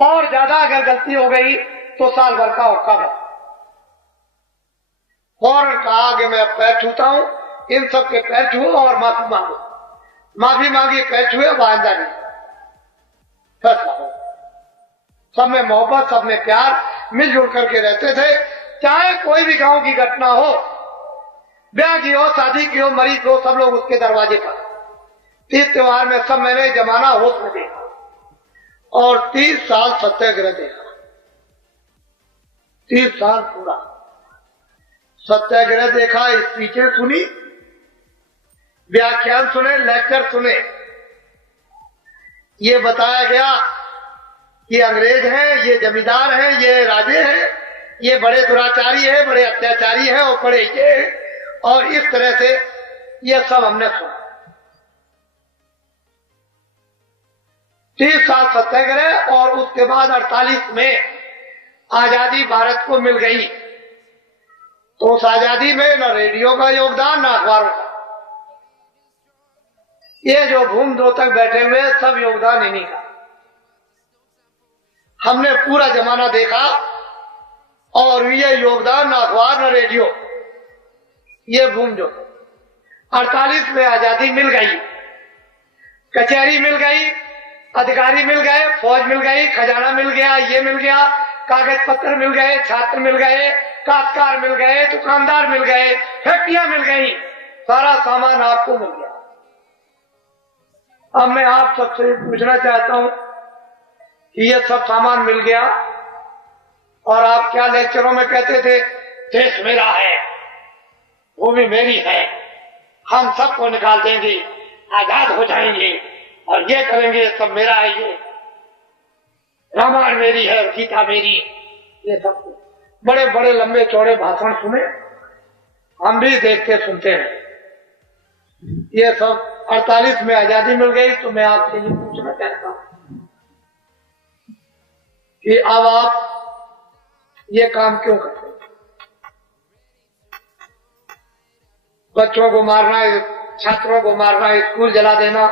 और ज्यादा अगर गलती हो गई तो साल भर का हुक्का बन। फौरन कहा कि मैं पैर छूता हूं, इन सब के पैर छुओ और माफी मांगो। माफी मांगी, पैर छुए, वादा नहीं, फैसला हो। सब में मोहब्बत, सब में प्यार, मिलजुल करके रहते थे। चाहे कोई भी गांव की घटना हो, ब्याह की हो, शादी की हो, मरीज हो, सब लोग उसके दरवाजे पर। 30 त्योहार में सब मैंने जमाना होश में देखा और 30 साल सत्याग्रह देखा। 30 साल पूरा सत्याग्रह देखा, स्पीचें सुनी, व्याख्यान सुने, लेक्चर सुने। ये बताया गया कि अंग्रेज हैं, ये जमींदार हैं, ये राजे हैं, ये बड़े दुराचारी हैं, बड़े अत्याचारी हैं और बड़े ये हैं, और इस तरह से ये सब हमने सुना। 30 साल सत्याग्रह, और उसके बाद 48 में आजादी भारत को मिल गई। तो उस आजादी में न रेडियो का योगदान, न अखबारों का। ये जो भूम दो तक बैठे हुए सब योगदान इन्हीं का। हमने पूरा जमाना देखा और ये योगदान न अखबार न रेडियो, ये भूम जो 48 में आजादी मिल गई, कचहरी मिल गई, अधिकारी मिल गए, फौज मिल गई, खजाना मिल गया, ये मिल गया, कागज पत्र मिल गए, छात्र मिल गए, काश्तकार मिल गए, दुकानदार मिल गए, फैक्ट्रियां मिल गई, सारा सामान आपको मिल गया। अब मैं आप सबसे पूछना चाहता हूं कि ये सब सामान मिल गया और आप क्या लेक्चरों में कहते थे, देश मेरा है, भूमि मेरी है, हम सबको निकाल देंगे, आजाद हो जाएंगे और ये करेंगे, सब मेरा है, ये रामायण मेरी है, गीता मेरी, ये सब बड़े बड़े लंबे चौड़े भाषण सुने, हम भी देखते सुनते हैं। ये सब 48 में आजादी मिल गई। तो मैं आपसे ये पूछना चाहता हूं कि अब आप ये काम क्यों करते हैं? बच्चों को मारना, छात्रों को मारना, स्कूल जला देना,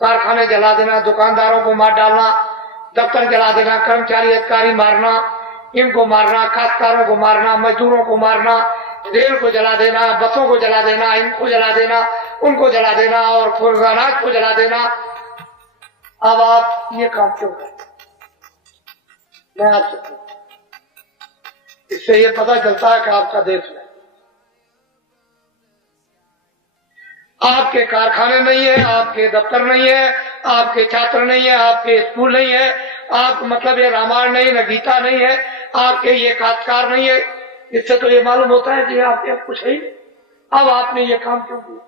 कारखाने जला देना, दुकानदारों को मार डालना, दफ्तर जला देना, कर्मचारी अधिकारी मारना, इनको मारना, काश्तकारों को मारना, मजदूरों को मारना, रेल को जला देना, बसों को जला देना, इनको जला देना, उनको जला देना और फिर अनाज को जला देना। अब आप ये काम क्यों करते? मैं आपसे पूछता, इससे ये पता चलता है कि आपका देश में आपके कारखाने नहीं है, आपके दफ्तर नहीं है, आपके छात्र नहीं है, आपके स्कूल नहीं है, आप मतलब ये रामायण नहीं, न गीता नहीं है, आपके ये काश्तकार नहीं है। इससे तो ये मालूम होता है कि आपके अब कुछ है ही। अब आपने ये काम क्यों किया?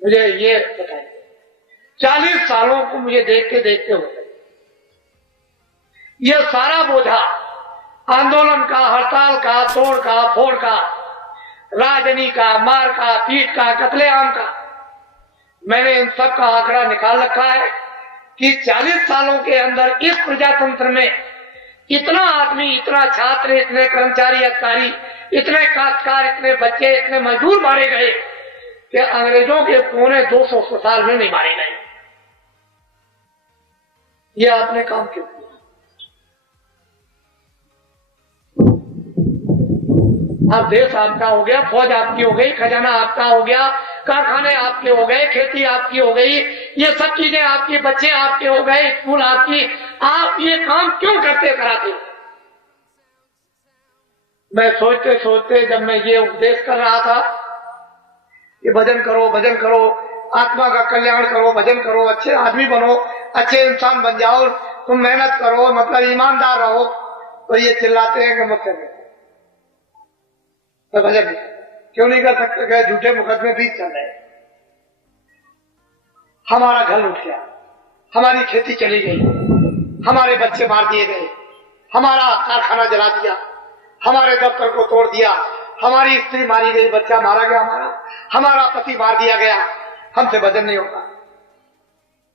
मुझे ये बताइए। 40 सालों को मुझे देखते देखते हो गए। ये सारा बोझा आंदोलन का, हड़ताल का, तोड़ का, फोड़ का, राजनी का, मार का, पीट का, कत्लेआम का, मैंने इन सब का आंकड़ा निकाल रखा है कि 40 सालों के अंदर इस प्रजातंत्र में इतना आदमी, इतना छात्र, इतने कर्मचारी अधिकारी, इतने काश्तकार, इतने बच्चे, इतने मजदूर मारे गए कि अंग्रेजों के पौने 200 साल में नहीं मारे गए। ये आपने काम क्यों किया? अब देश आपका हो गया, फौज आपकी हो गई, खजाना आपका हो गया, कारखाने आपके हो गए, खेती आपकी हो गई, ये सब चीजें आपकी, बच्चे आपके हो गए, स्कूल आपकी। आप ये काम क्यों करते कराते? मैं सोचते सोचते जब मैं ये उपदेश कर रहा था कि भजन करो, भजन करो, आत्मा का कल्याण करो, भजन करो, अच्छे आदमी बनो, अच्छे इंसान बन जाओ, तुम मेहनत करो, मतलब ईमानदार रहो, तो ये चिल्लाते हैं कि मुझसे नहीं, तो भजन क्यों नहीं कर सकते? गए झूठे मुकदमे बीच चल रहे, हमारा घर लूट गया, हमारी खेती चली गई, हमारे बच्चे मार दिए गए, हमारा कारखाना जला दिया, हमारे दफ्तर को तोड़ दिया, हमारी स्त्री मारी गई, बच्चा मारा गया, हमारा पति मार दिया गया, हमसे भजन नहीं होगा।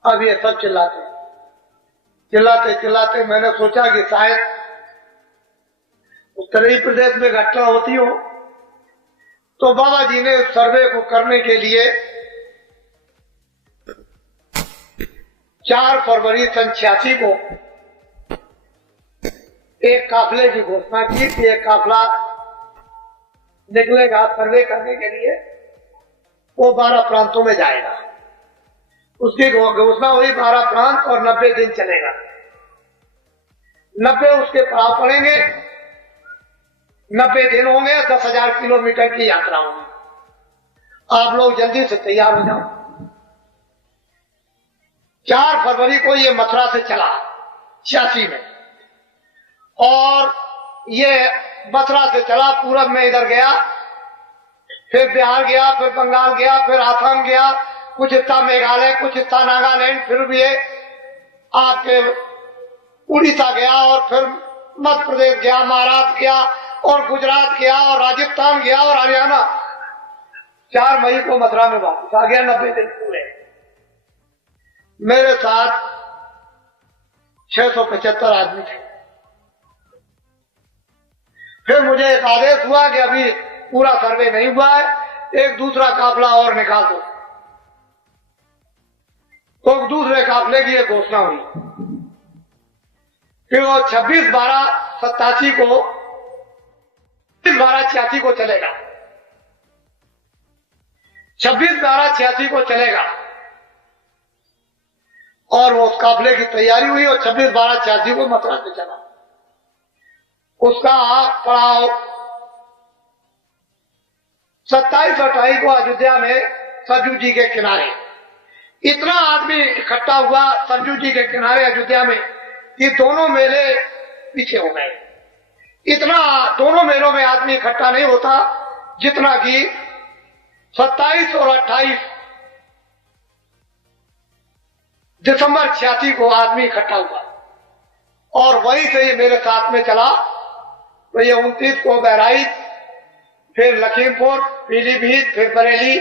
अब ये सब चिल्लाते चिल्लाते चिल्लाते मैंने सोचा कि शायद उत्तरी प्रदेश में घटना होती हो, तो बाबा जी ने सर्वे को करने के लिए 4 फरवरी सन 86 को एक काफले की घोषणा की कि एक काफला निकलेगा सर्वे करने के लिए, वो 12 प्रांतों में जाएगा। उसकी घोषणा हुई 12 प्रांत और 90 दिन चलेगा। 90 उसके पड़ाव पड़ेंगे, 90 दिन होंगे, 10,000 किलोमीटर की यात्रा होगी। आप लोग जल्दी से तैयार हो जाओ। 4 फरवरी को ये मथुरा से चला 86 में, और ये मथुरा से चला पूरब में इधर गया, फिर बिहार गया, फिर बंगाल गया, फिर आसाम गया, कुछ हिस्सा मेघालय, कुछ हिस्सा नागालैंड, फिर भी ये आपके उड़ीसा गया, और फिर मध्य प्रदेश गया, महाराष्ट्र गया, और गुजरात गया, और राजस्थान गया, और हरियाणा। 4 मई को मथुरा में वापस आ गया, 90 दिन पूरे। मेरे साथ 675 आदमी थे। फिर मुझे एक आदेश हुआ कि अभी पूरा सर्वे नहीं हुआ है, एक दूसरा काफला और निकाल दो। तो दूसरे काफले की एक घोषणा हुई। फिर वो 26/12/87 को 26/12/86 को चलेगा, 26/12/86 को चलेगा, और वो उस काफले की तैयारी हुई और 26/12/86 को मथुरा से चला। उसका पड़ाव 27-28 को अयोध्या में सरजू जी के किनारे। इतना आदमी इकट्ठा हुआ सरजू जी के किनारे अयोध्या में कि दोनों मेले पीछे हो गए। इतना दोनों मेलों में आदमी इकट्ठा नहीं होता जितना कि 27 और 28 दिसंबर 86 को आदमी इकट्ठा हुआ, और वहीं से ये मेरे साथ में चला। तो ये 29 को बहराइच, फिर लखीमपुर, पीलीभीत, फिर बरेली,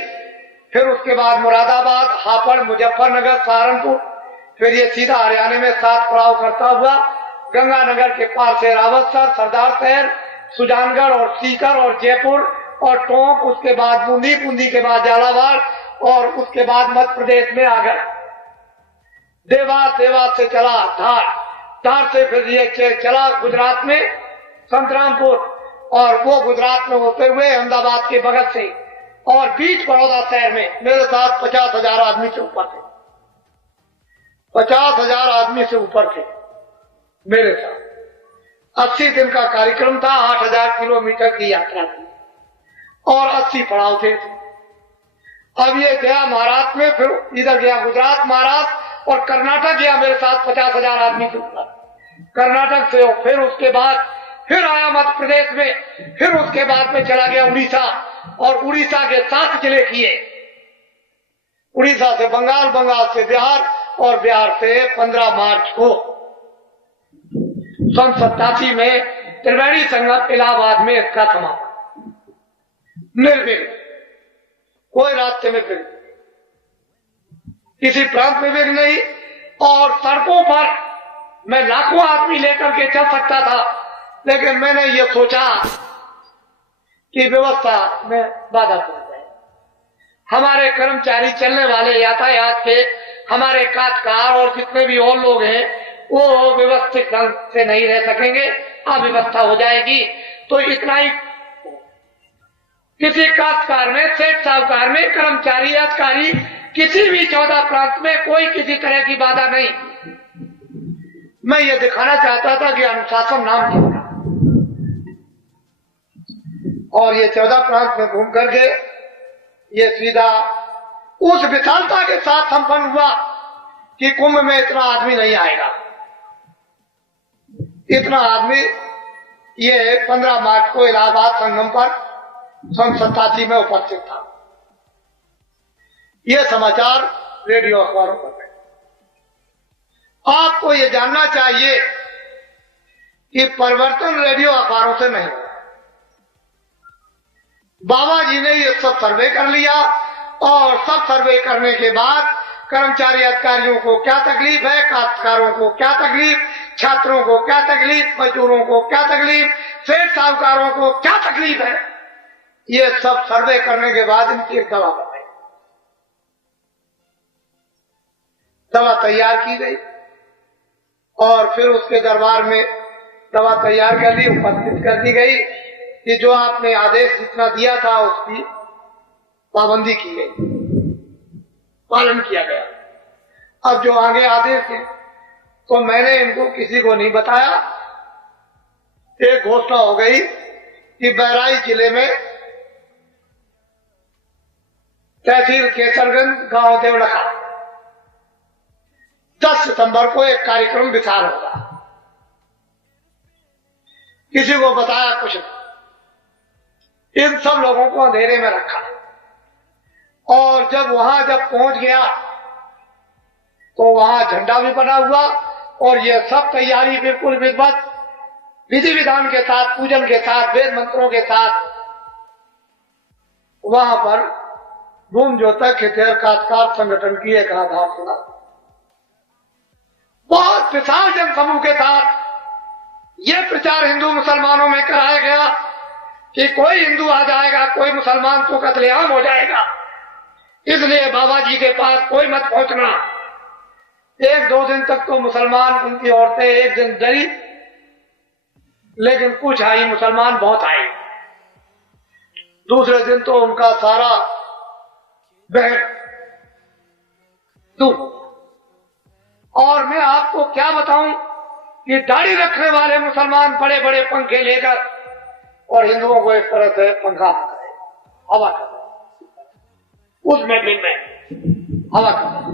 फिर उसके बाद मुरादाबाद, हापुड़, मुजफ्फरनगर, सहारनपुर, फिर ये सीधा हरियाणा में 7 पड़ाव करता हुआ गंगानगर के पार से रावतसर, सरदार शहर, सुजानगढ़ और सीकर और जयपुर और टोंक, उसके बाद बूंदी, बूंदी के बाद झालावाड़, और उसके बाद मध्य प्रदेश में आगर, देवास, देवास से चला धार, धार से फिर ये चला गुजरात में संतरामपुर, और वो गुजरात में होते हुए अहमदाबाद के बगल से, और बीच बड़ौदा शहर में मेरे साथ 50,000 आदमी से ऊपर थे। 50,000 आदमी से ऊपर थे मेरे साथ। 80 दिन का कार्यक्रम था, 8,000 किलोमीटर की यात्रा थी, और 80 पड़ाव थे। अब ये गया महाराष्ट्र में, फिर इधर गया गुजरात, महाराष्ट्र और कर्नाटक गया मेरे साथ 50,000 आदमी से ऊपर। कर्नाटक से फिर उसके बाद फिर आया मध्य प्रदेश में, फिर उसके बाद में चला गया उड़ीसा, और उड़ीसा के 7 जिले किए। उड़ीसा से बंगाल, बंगाल से बिहार, और बिहार से 15 मार्च को सन 87 में त्रिवेणी संगम इलाहाबाद में इसका समापन। निर्विघ्न, कोई रास्ते में विघ्न, किसी प्रांत में विघ्न नहीं, और सड़कों पर मैं लाखों आदमी लेकर के चल सकता था, लेकिन मैंने ये सोचा कि व्यवस्था में बाधा पड़ जाए। हमारे कर्मचारी, चलने वाले, यातायात के हमारे काटकार और जितने भी और लोग हैं, वो व्यवस्थित ढंग से नहीं रह सकेंगे, अव्यवस्था हो जाएगी। तो इतना ही, किसी काश्तकार में, सेठ साहूकार में, कर्मचारी, अधिकारी, किसी भी 14 प्रांत में कोई किसी तरह की बाधा नहीं। मैं ये दिखाना चाहता था कि अनुशासन नाम क्या, और ये 14 प्रांत में घूम करके ये सीधा उस विशालता के साथ संपन्न हुआ कि कुंभ में इतना आदमी नहीं आएगा। इतना आदमी ये 15 मार्च को इलाहाबाद संगम पर सन 87 में उपस्थित था। ये समाचार रेडियो अखबारों पर है। आपको ये जानना चाहिए कि परिवर्तन रेडियो अखबारों से नहीं हुआ। बाबा जी ने ये सब सर्वे कर लिया और सब सर्वे करने के बाद कर्मचारी अधिकारियों को क्या तकलीफ है, काश्तकारों को क्या तकलीफ, छात्रों को क्या तकलीफ, मजदूरों को क्या तकलीफ, सेठ साहूकारों को क्या तकलीफ है, ये सब सर्वे करने के बाद इनकी एक दवा बनाई। दवा तैयार की गई और फिर उसके दरबार में दवा तैयार कर ली, उपस्थित कर दी गई कि जो आपने आदेश जितना दिया था उसकी पाबंदी की गई, पालन किया गया। अब जो आगे आदेश है तो मैंने इनको किसी को नहीं बताया। एक घोषणा हो गई कि बहराइच जिले में तहसील केसरगंज गांव देवलखा 10 सितंबर को एक कार्यक्रम विशाल होगा। किसी को बताया कुछ नहीं। इन सब लोगों को अंधेरे में रखा और जब पहुंच गया तो वहां झंडा भी बना हुआ और यह सब तैयारी बिल्कुल विधिवत विधि विधान के साथ, पूजन के साथ, वेद मंत्रों के साथ वहां पर भूम ज्योतक हितैषी काश्तकार संगठन की एक आधारशिला बहुत विशाल जनसमूह के साथ यह प्रचार हिंदू मुसलमानों में कराया गया कि कोई हिंदू आ जाएगा, कोई मुसलमान तो कत्लेआम हो जाएगा, इसलिए बाबा जी के पास कोई मत पहुंचना। 1-2 दिन तक तो मुसलमान, उनकी औरतें एक दिन डरी, लेकिन कुछ आई, मुसलमान बहुत आए। दूसरे दिन तो उनका सारा बहन दूर। और मैं आपको क्या बताऊं कि दाढ़ी रखने वाले मुसलमान बड़े बड़े पंखे लेकर और हिंदुओं को इस तरह से पंखा हवा कर उस महफिल में हवा कर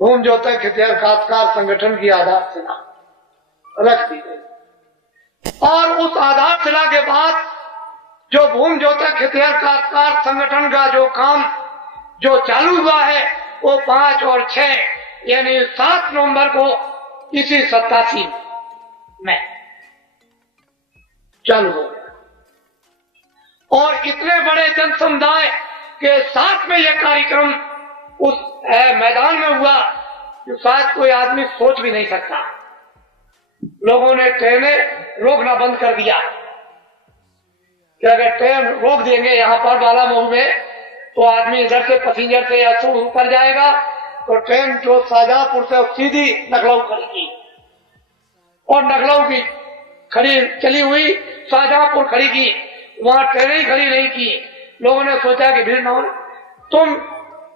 भूम ज्योतक हितैषी काश्तकार संगठन की आधारशिला रख दी गई। और उस आधारशिला के बाद जो भूम ज्योतक हितैषी काश्तकार संगठन का जो काम जो चालू हुआ है वो 5 और 6 यानी 7 नवंबर को इसी 87 में चालू हो गया। और इतने बड़े जन समुदाय के साथ में यह कार्यक्रम उस मैदान में हुआ जो शायद कोई आदमी सोच भी नहीं सकता। लोगों ने ट्रेनें रोकना बंद कर दिया कि अगर ट्रेन रोक देंगे यहाँ पर बालामऊ में तो आदमी इधर से पैसेंजर से या ऊपर जाएगा तो ट्रेन जो शाहजहांपुर से सीधी लखनऊ खड़ेगी और लखनऊ की खड़ी चली हुई शाहजहांपुर खड़ी की, वहां ट्रेनें खड़ी नहीं की। लोगों ने सोचा कि भीड़ न हो, तुम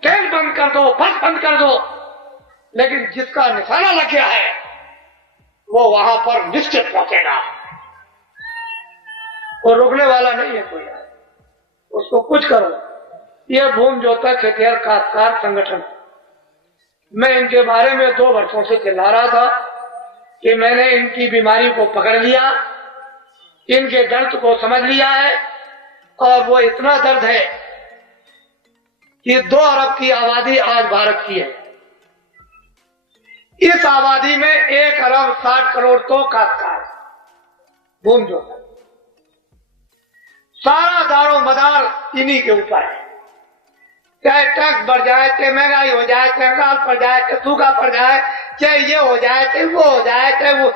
ट्रेन बंद कर दो, बस बंद कर दो, लेकिन जिसका निशाना लग गया है वो वहां पर निश्चित पहुंचेगा। वो रोकने वाला नहीं है कोई, उसको कुछ करो। ये भूम ज्योतक हितैषी काश्तकार संगठन, मैं इनके बारे में 2 वर्षों से चिल्ला रहा था कि मैंने इनकी बीमारी को पकड़ लिया, इनके दर्द को समझ लिया है और वो इतना दर्द है कि 2 अरब की आबादी आज भारत की है। इस आबादी में 1 अरब 60 करोड़ तो काश्तकार भूम ज्योतक, सारा दारो मदार इन्हीं के ऊपर है। चाहे टैक्स बढ़ जाए, चाहे महंगाई हो जाए, चाहे अकाल पड़ जाए, चाहे सूखा पड़ जाए, चाहे ये हो जाए, चाहे वो हो जाए, चाहे वो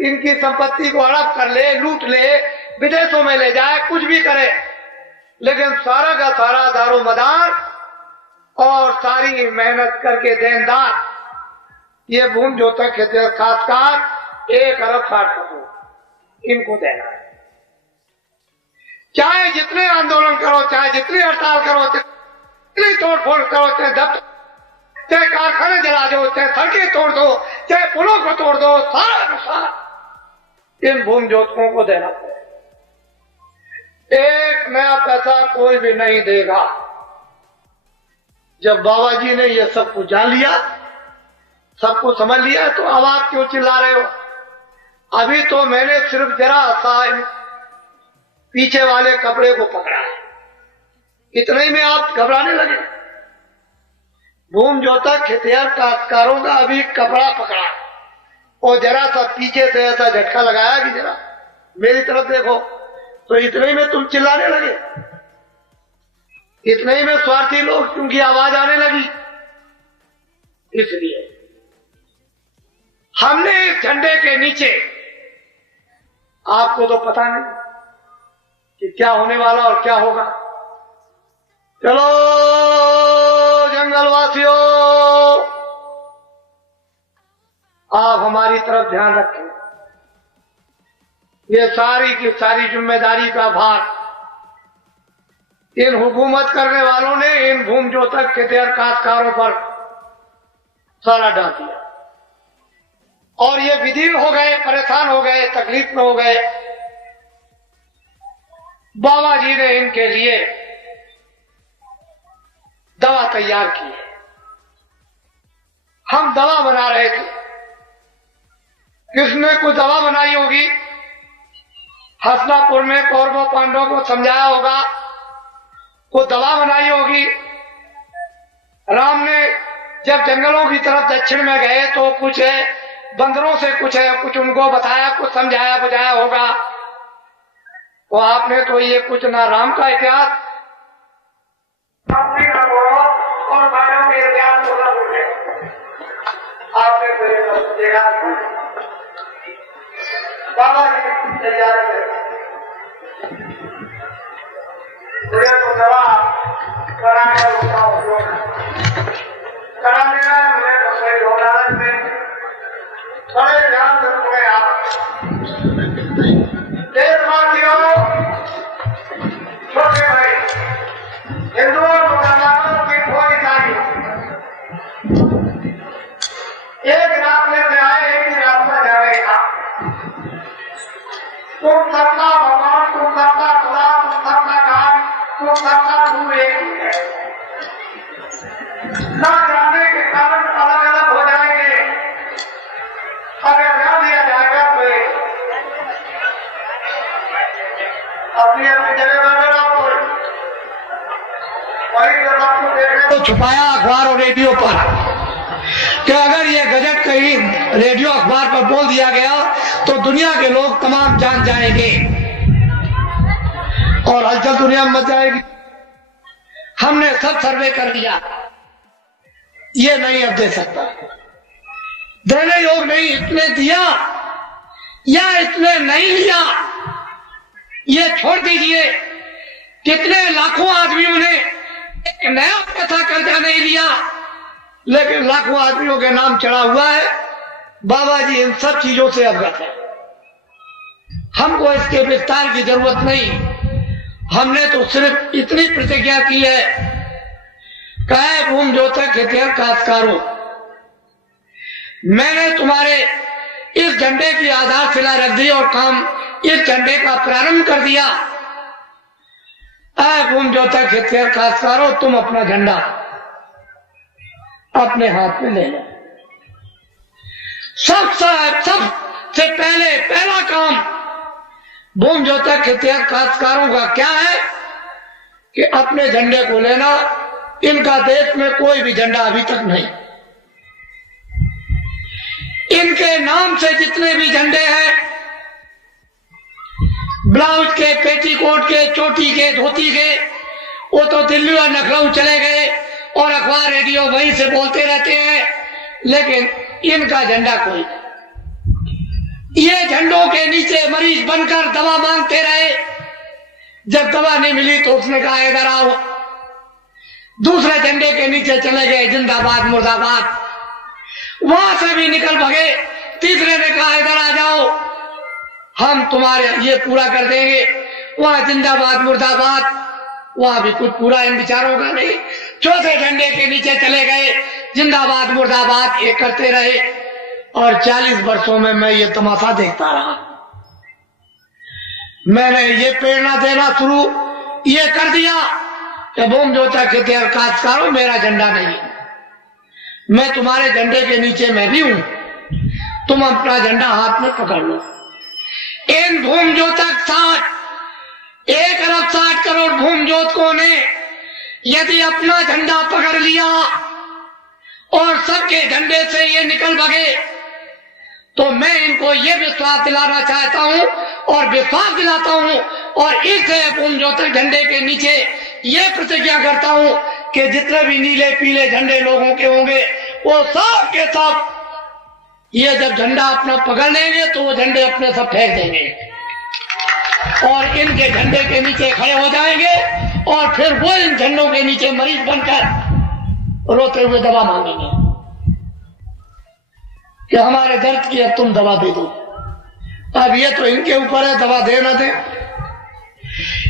इनकी संपत्ति को हड़प कर ले, लूट ले, विदेशों में ले जाए, कुछ भी करे, लेकिन सारा का सारा दारो मदार और सारी मेहनत करके देनदार ये भूम ज्योतक हितैषी काश्तकार 1 अरब 60 करोड़ इनको देना है। चाहे जितने आंदोलन करो, चाहे जितनी हड़ताल करो, जितनी तोड़फोड़ करो, चाहे कारखाने जला दो, चाहे सड़कें तोड़ दो, चाहे पुलों को तोड़ दो, सारा नुकसान इन भूम ज्योतकों को देना पड़ेगा। 1 नया पैसा कोई भी नहीं देगा। जब बाबा जी ने यह सब कुछ जान लिया सबको समझ लिया तो अब आप क्यों चिल्ला रहे हो? अभी तो मैंने सिर्फ जरा सा पीछे वाले कपड़े को पकड़ा है, इतने ही में आप घबराने लगे। भूम जोतक खेतिहर काश्तकारों का अभी कपड़ा पकड़ा और जरा सा पीछे से ऐसा झटका लगाया कि जरा मेरी तरफ देखो, तो इतने ही में तुम चिल्लाने लगे। इतने ही में स्वार्थी लोग क्योंकि आवाज आने लगी, इसलिए हमने इस झंडे के नीचे, आपको तो पता नहीं कि क्या होने वाला और क्या होगा। चलो जंगलवासियों, आप हमारी तरफ ध्यान रखें। ये सारी की सारी जिम्मेदारी का भार इन हुकूमत करने वालों ने इन भूम जोतक खेतिहर काश्तकारों पर सारा डाल दिया और ये विधीन हो गए, परेशान हो गए, तकलीफ में हो गए। बाबा जी ने इनके लिए दवा तैयार की है। हम दवा बना रहे थे, किसने कोई दवा बनाई होगी, हसनापुर में कौरवों पांडवों को समझाया होगा, को दवा बनाई होगी। राम ने जब जंगलों की तरफ दक्षिण में गए तो कुछ है बंदरों से कुछ उनको बताया, कुछ समझाया बुझाया होगा। तो आपने तो ये कुछ ना राम का इतिहास और बायों के इतिहास को ना भूले। आपने देखा बाबा जी तैयार मुझे तो दवा कराने का उपयोग करा देना है। मुझे तो सही होना में बड़े ध्यान से सुने आप। देशवासियों, छोटे भाई, हिंदुओं मुसलमानों की कोई ईसाई एक रास्ते में आए, एक ही रास्ता जाने का। तुम सबका भगवान, तुम सबका खुदा, तुम सबका काम, तुम सबका रूप एक ही है। न जानने के कारण अलग अलग हो जाएंगे। अगर ध्यान दिया जाएगा तो अपनी अपनी जगह पर तो छुपाया अखबार और रेडियो पर कि अगर ये गजट कहीं रेडियो अखबार पर बोल दिया गया तो दुनिया के लोग तमाम जान जाएंगे और हलचल दुनिया में मच जाएगी। हमने सब सर्वे कर लिया, ये नहीं अब दे सकता, देने योग नहीं। इतने दिया या इतने नहीं लिया, ये छोड़ दीजिए। कितने लाखों आदमियों ने एक नया पैसा कर्जा नहीं लिया, लेकिन लाखों आदमियों के नाम चढ़ा हुआ है। बाबा जी इन सब चीजों से अवगत है, हमको इसके विस्तार की जरूरत नहीं। हमने तो सिर्फ इतनी प्रतिज्ञा की है, कहे भूम जोतक खेतिहर काश्तकारों, मैंने तुम्हारे इस झंडे की आधारशिला रख दी और काम इस झंडे का प्रारंभ कर दिया। भूम जोतक खेतिहर काश्तकारों, तुम अपना झंडा अपने हाथ में ले लो। सबसे पहला काम भूम जोतक खेतिहर काश्तकारों का क्या है कि अपने झंडे को लेना। इनका देश में कोई भी झंडा अभी तक नहीं। इनके नाम से जितने भी झंडे हैं, ब्लाउज के, पेटीकोट के, चोटी के, धोती के, वो तो दिल्ली और लखनऊ चले गए और अखबार रेडियो वहीं से बोलते रहते हैं, लेकिन इनका झंडा कोई नहीं। ये झंडों के नीचे मरीज बनकर दवा मांगते रहे। जब दवा नहीं मिली तो उसने कहा इधर आओ। दूसरे झंडे के नीचे चले गए, जिंदाबाद मुर्दाबाद, वहां से भी निकल भगे। तीसरे ने कहा इधर आ जाओ, हम तुम्हारे ये पूरा कर देंगे। वहां जिंदाबाद मुर्दाबाद, वहां भी कुछ पूरा इन विचारों का नहीं। चौथे झंडे के नीचे चले गए, जिंदाबाद मुर्दाबाद ये करते रहे। और 40 वर्षों में मैं ये तमाशा देखता रहा। मैंने ये प्रेरणा देना शुरू ये कर दिया कि भूम जोतक खेतिहर काश्तकारों, मेरा झंडा नहीं, मैं तुम्हारे झंडे के नीचे मैं भी हूं, तुम अपना झंडा हाथ में पकड़ लो। इन भूम ज्योतक 1 अरब 60 करोड़ भूम ज्योतकों ने यदि अपना झंडा पकड़ लिया और सबके झंडे से ये निकल भागे, तो मैं इनको ये विश्वास दिलाना चाहता हूं और विश्वास दिलाता हूं और इस भूम ज्योतक झंडे के नीचे ये प्रतिज्ञा करता हूं कि जितने भी नीले पीले झंडे लोगों के होंगे वो सब के सब ये जब झंडा अपना पकड़ लेंगे तो वो झंडे अपने सब फेंक देंगे और इनके झंडे के नीचे खड़े हो जाएंगे और फिर वो इन झंडों के नीचे मरीज बनकर रोते हुए दवा मांगेंगे कि हमारे दर्द की अब तुम दवा दे दो। अब ये तो इनके ऊपर है दवा दे ना दे।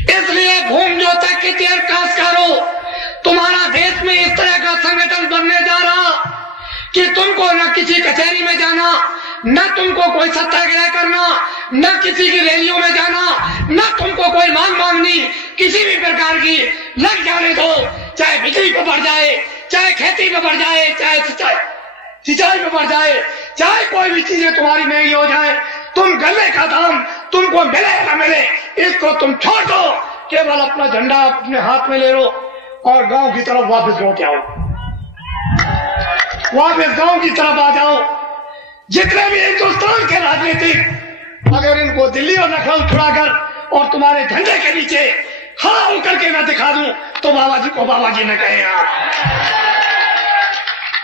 इसलिए भूम ज्योतक के काश्तकारों, तुम्हारा देश में इस तरह का संगठन बनने जा रहा कि तुमको न किसी कचहरी में जाना, न तुमको कोई सत्याग्रह करना, न किसी की रैलियों में जाना, न तुमको कोई मांग मांगनी किसी भी प्रकार की लग जाने दो, चाहे बिजली पे बढ़ जाए, चाहे खेती पे बढ़ जाए, चाहे सिंचाई पे बढ़ जाए, चाहे कोई भी चीजें तुम्हारी महंगी हो जाए, तुम गले का दाम तुमको मिले न मिले इसको तुम छोड़ दो, केवल अपना झंडा अपने हाथ में ले लो और गांव की तरफ वापस लौट आओ, वापस गांव की तरफ आ जाओ। जितने भी हिंदुस्तान के राजनीतिक अगर इनको दिल्ली और लखनऊ छुड़ाकर और तुम्हारे झंडे के नीचे खड़ा होकर के मैं दिखा दूं तो बाबा जी को बाबा जी ने कहे आप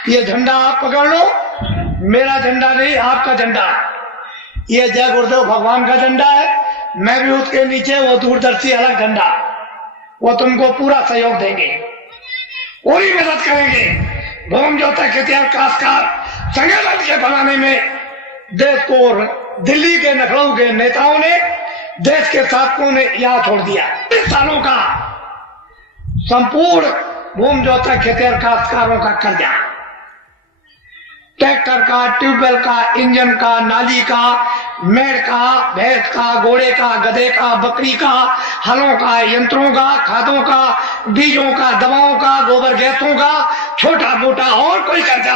ये झंडा आप पकड़ लो, मेरा झंडा नहीं आपका झंडा, ये जय गुरुदेव भगवान का झंडा है, मैं भी उसके नीचे वो दूरदर्शी अलग झंडा, वो तुमको पूरा सहयोग देंगे, पूरी मदद करेंगे। भूम ज्योतक काश्तकार संगठन के बनाने में देश को दिल्ली के लखनऊ के नेताओं ने, देश के शासकों ने यहाँ छोड़ दिया। 30 सालों का संपूर्ण भूम ज्योतक काश्तकारों का कर्जा, ट्रैक्टर का, ट्यूबवेल का, इंजन का, नाली का, मेड़ का, भैंस का, घोड़े का, गधे का, बकरी का, हलों का, यंत्रों का, खादों का, बीजों का, दवाओं का, गोबर गैसों का, छोटा मोटा और कोई कर्जा